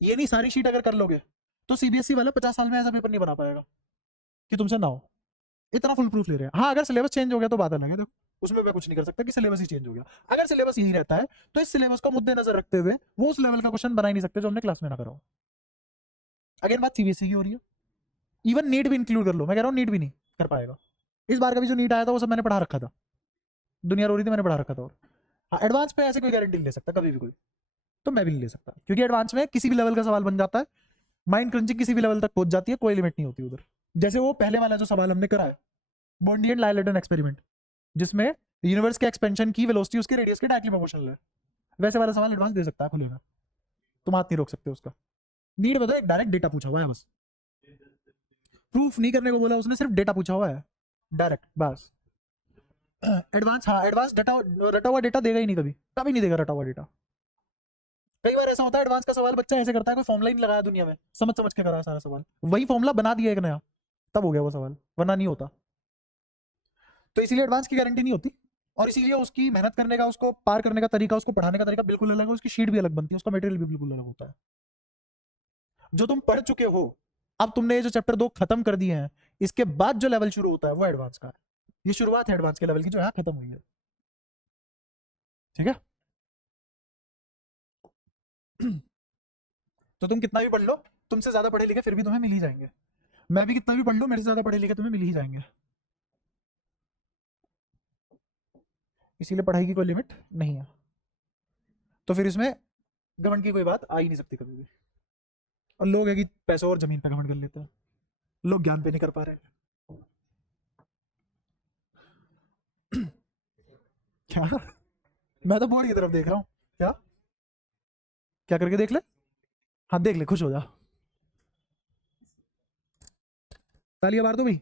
ये नहीं, सारी शीट अगर कर लोगे तो सीबीएसई वाला 50 साल में ऐसा पेपर नहीं बना पाएगा कि तुमसे ना हो। इतना फुल प्रूफ ले रहे हैं। हाँ अगर सिलेबस चेंज हो गया तो बात अलग है, देखो उसमें मैं कुछ नहीं कर सकता कि सिलेबस ही चेंज हो गया। अगर सिलेबस यही रहता है तो इस सिलेबस को मुद्देनजर रखते हुए वो उस लेवल का क्वेश्चन बना ही नहीं सकते जो हमने क्लास में ना कराओ। अगेन बात सीबीएसई की हो रही है, इवन नीट भी इंक्लूड कर लो, मैं कह रहा हूँ नीट भी नहीं कर पाएगा। इस बार का भी जो नीट आया था वो सब मैंने पढ़ा रखा था, दुनिया रो रही थी, मैंने पढ़ा रखा था। और हाँ, एडवांस पे ऐसे कोई गारंटी नहीं ले सकता कभी भी कोई, तो मैं भी नहीं ले सकता, क्योंकि एडवांस में किसी भी लेवल का सवाल बन जाता है, माइंड क्रंचिंग किसी भी लेवल तक पहुंच जाती है, कोई लिमिट नहीं होती उधर। जैसे वो पहले वाला जो सवाल हमने करा है, बॉन्डी एंड लाइलेटन एक्सपेरिमेंट, जिसमें यूनिवर्स के एक्सपेंशन की वेलोसिटी उसके रेडियस के डायरेक्टली प्रोपोर्शनल है, वैसे वाला सवाल एडवांस दे सकता है खुलेगा, तुम हाथ नहीं रोक सकते उसका। नीट बताओ, एक डायरेक्ट डेटा पूछा हुआ है बस, प्रूफ नहीं करने को बोला उसने, सिर्फ डेटा पूछा हुआ है डायरेक्ट बस। एडवांस, हाँ एडवांस डेटा, रटा हुआ डेटा देगा ही नहीं, कभी कभी नहीं देगा रटा हुआ डेटा। कई बार ऐसा होता है एडवांस का सवाल बच्चा ऐसे करता है, कोई फॉर्मूला ही नहीं लगाया दुनिया में, समझ समझ के करा सारा सवाल, वही फॉर्मूला बना दिया एक नया, तब हो गया वो सवाल, वरना नहीं होता। तो इसीलिए एडवांस की गारंटी नहीं होती, और इसीलिए उसकी मेहनत करने का, उसको पार करने का तरीका, उसको पढ़ाने का तरीका बिल्कुल अलग है, उसकी शीट भी अलग बनती है, उसका मटेरियल भी बिल्कुल अलग होता है। जो तुम पढ़ चुके हो, अब तुमने ये जो चैप्टर 2 खत्म कर दिए हैं, इसके बाद जो लेवल शुरू होता है वो एडवांस का है। ये शुरुआत है एडवांस के लेवल की जो यहाँ खत्म हुई है, ठीक है। तो तुम कितना भी पढ़ लो, तुमसे ज्यादा पढ़े लिखे फिर भी तुम्हें मिल ही जाएंगे, मैं भी कितना भी पढ़ लूं मेरे से ज्यादा पढ़े लिखे तुम्हें मिल ही जाएंगे, इसीलिए पढ़ाई की कोई लिमिट नहीं है। तो फिर इसमें घमंड की कोई बात आ ही नहीं सकती कभी भी। और लोग है कि पैसों और जमीन पे घमंड कर लेते हैं, लोग ज्ञान पे नहीं कर पा रहे। क्या? मैं तो बोर्ड की तरफ देख रहा हूँ। क्या? क्या करके देख ले? हाँ देख ले, खुश हो जा, तालियां मार दो भाई।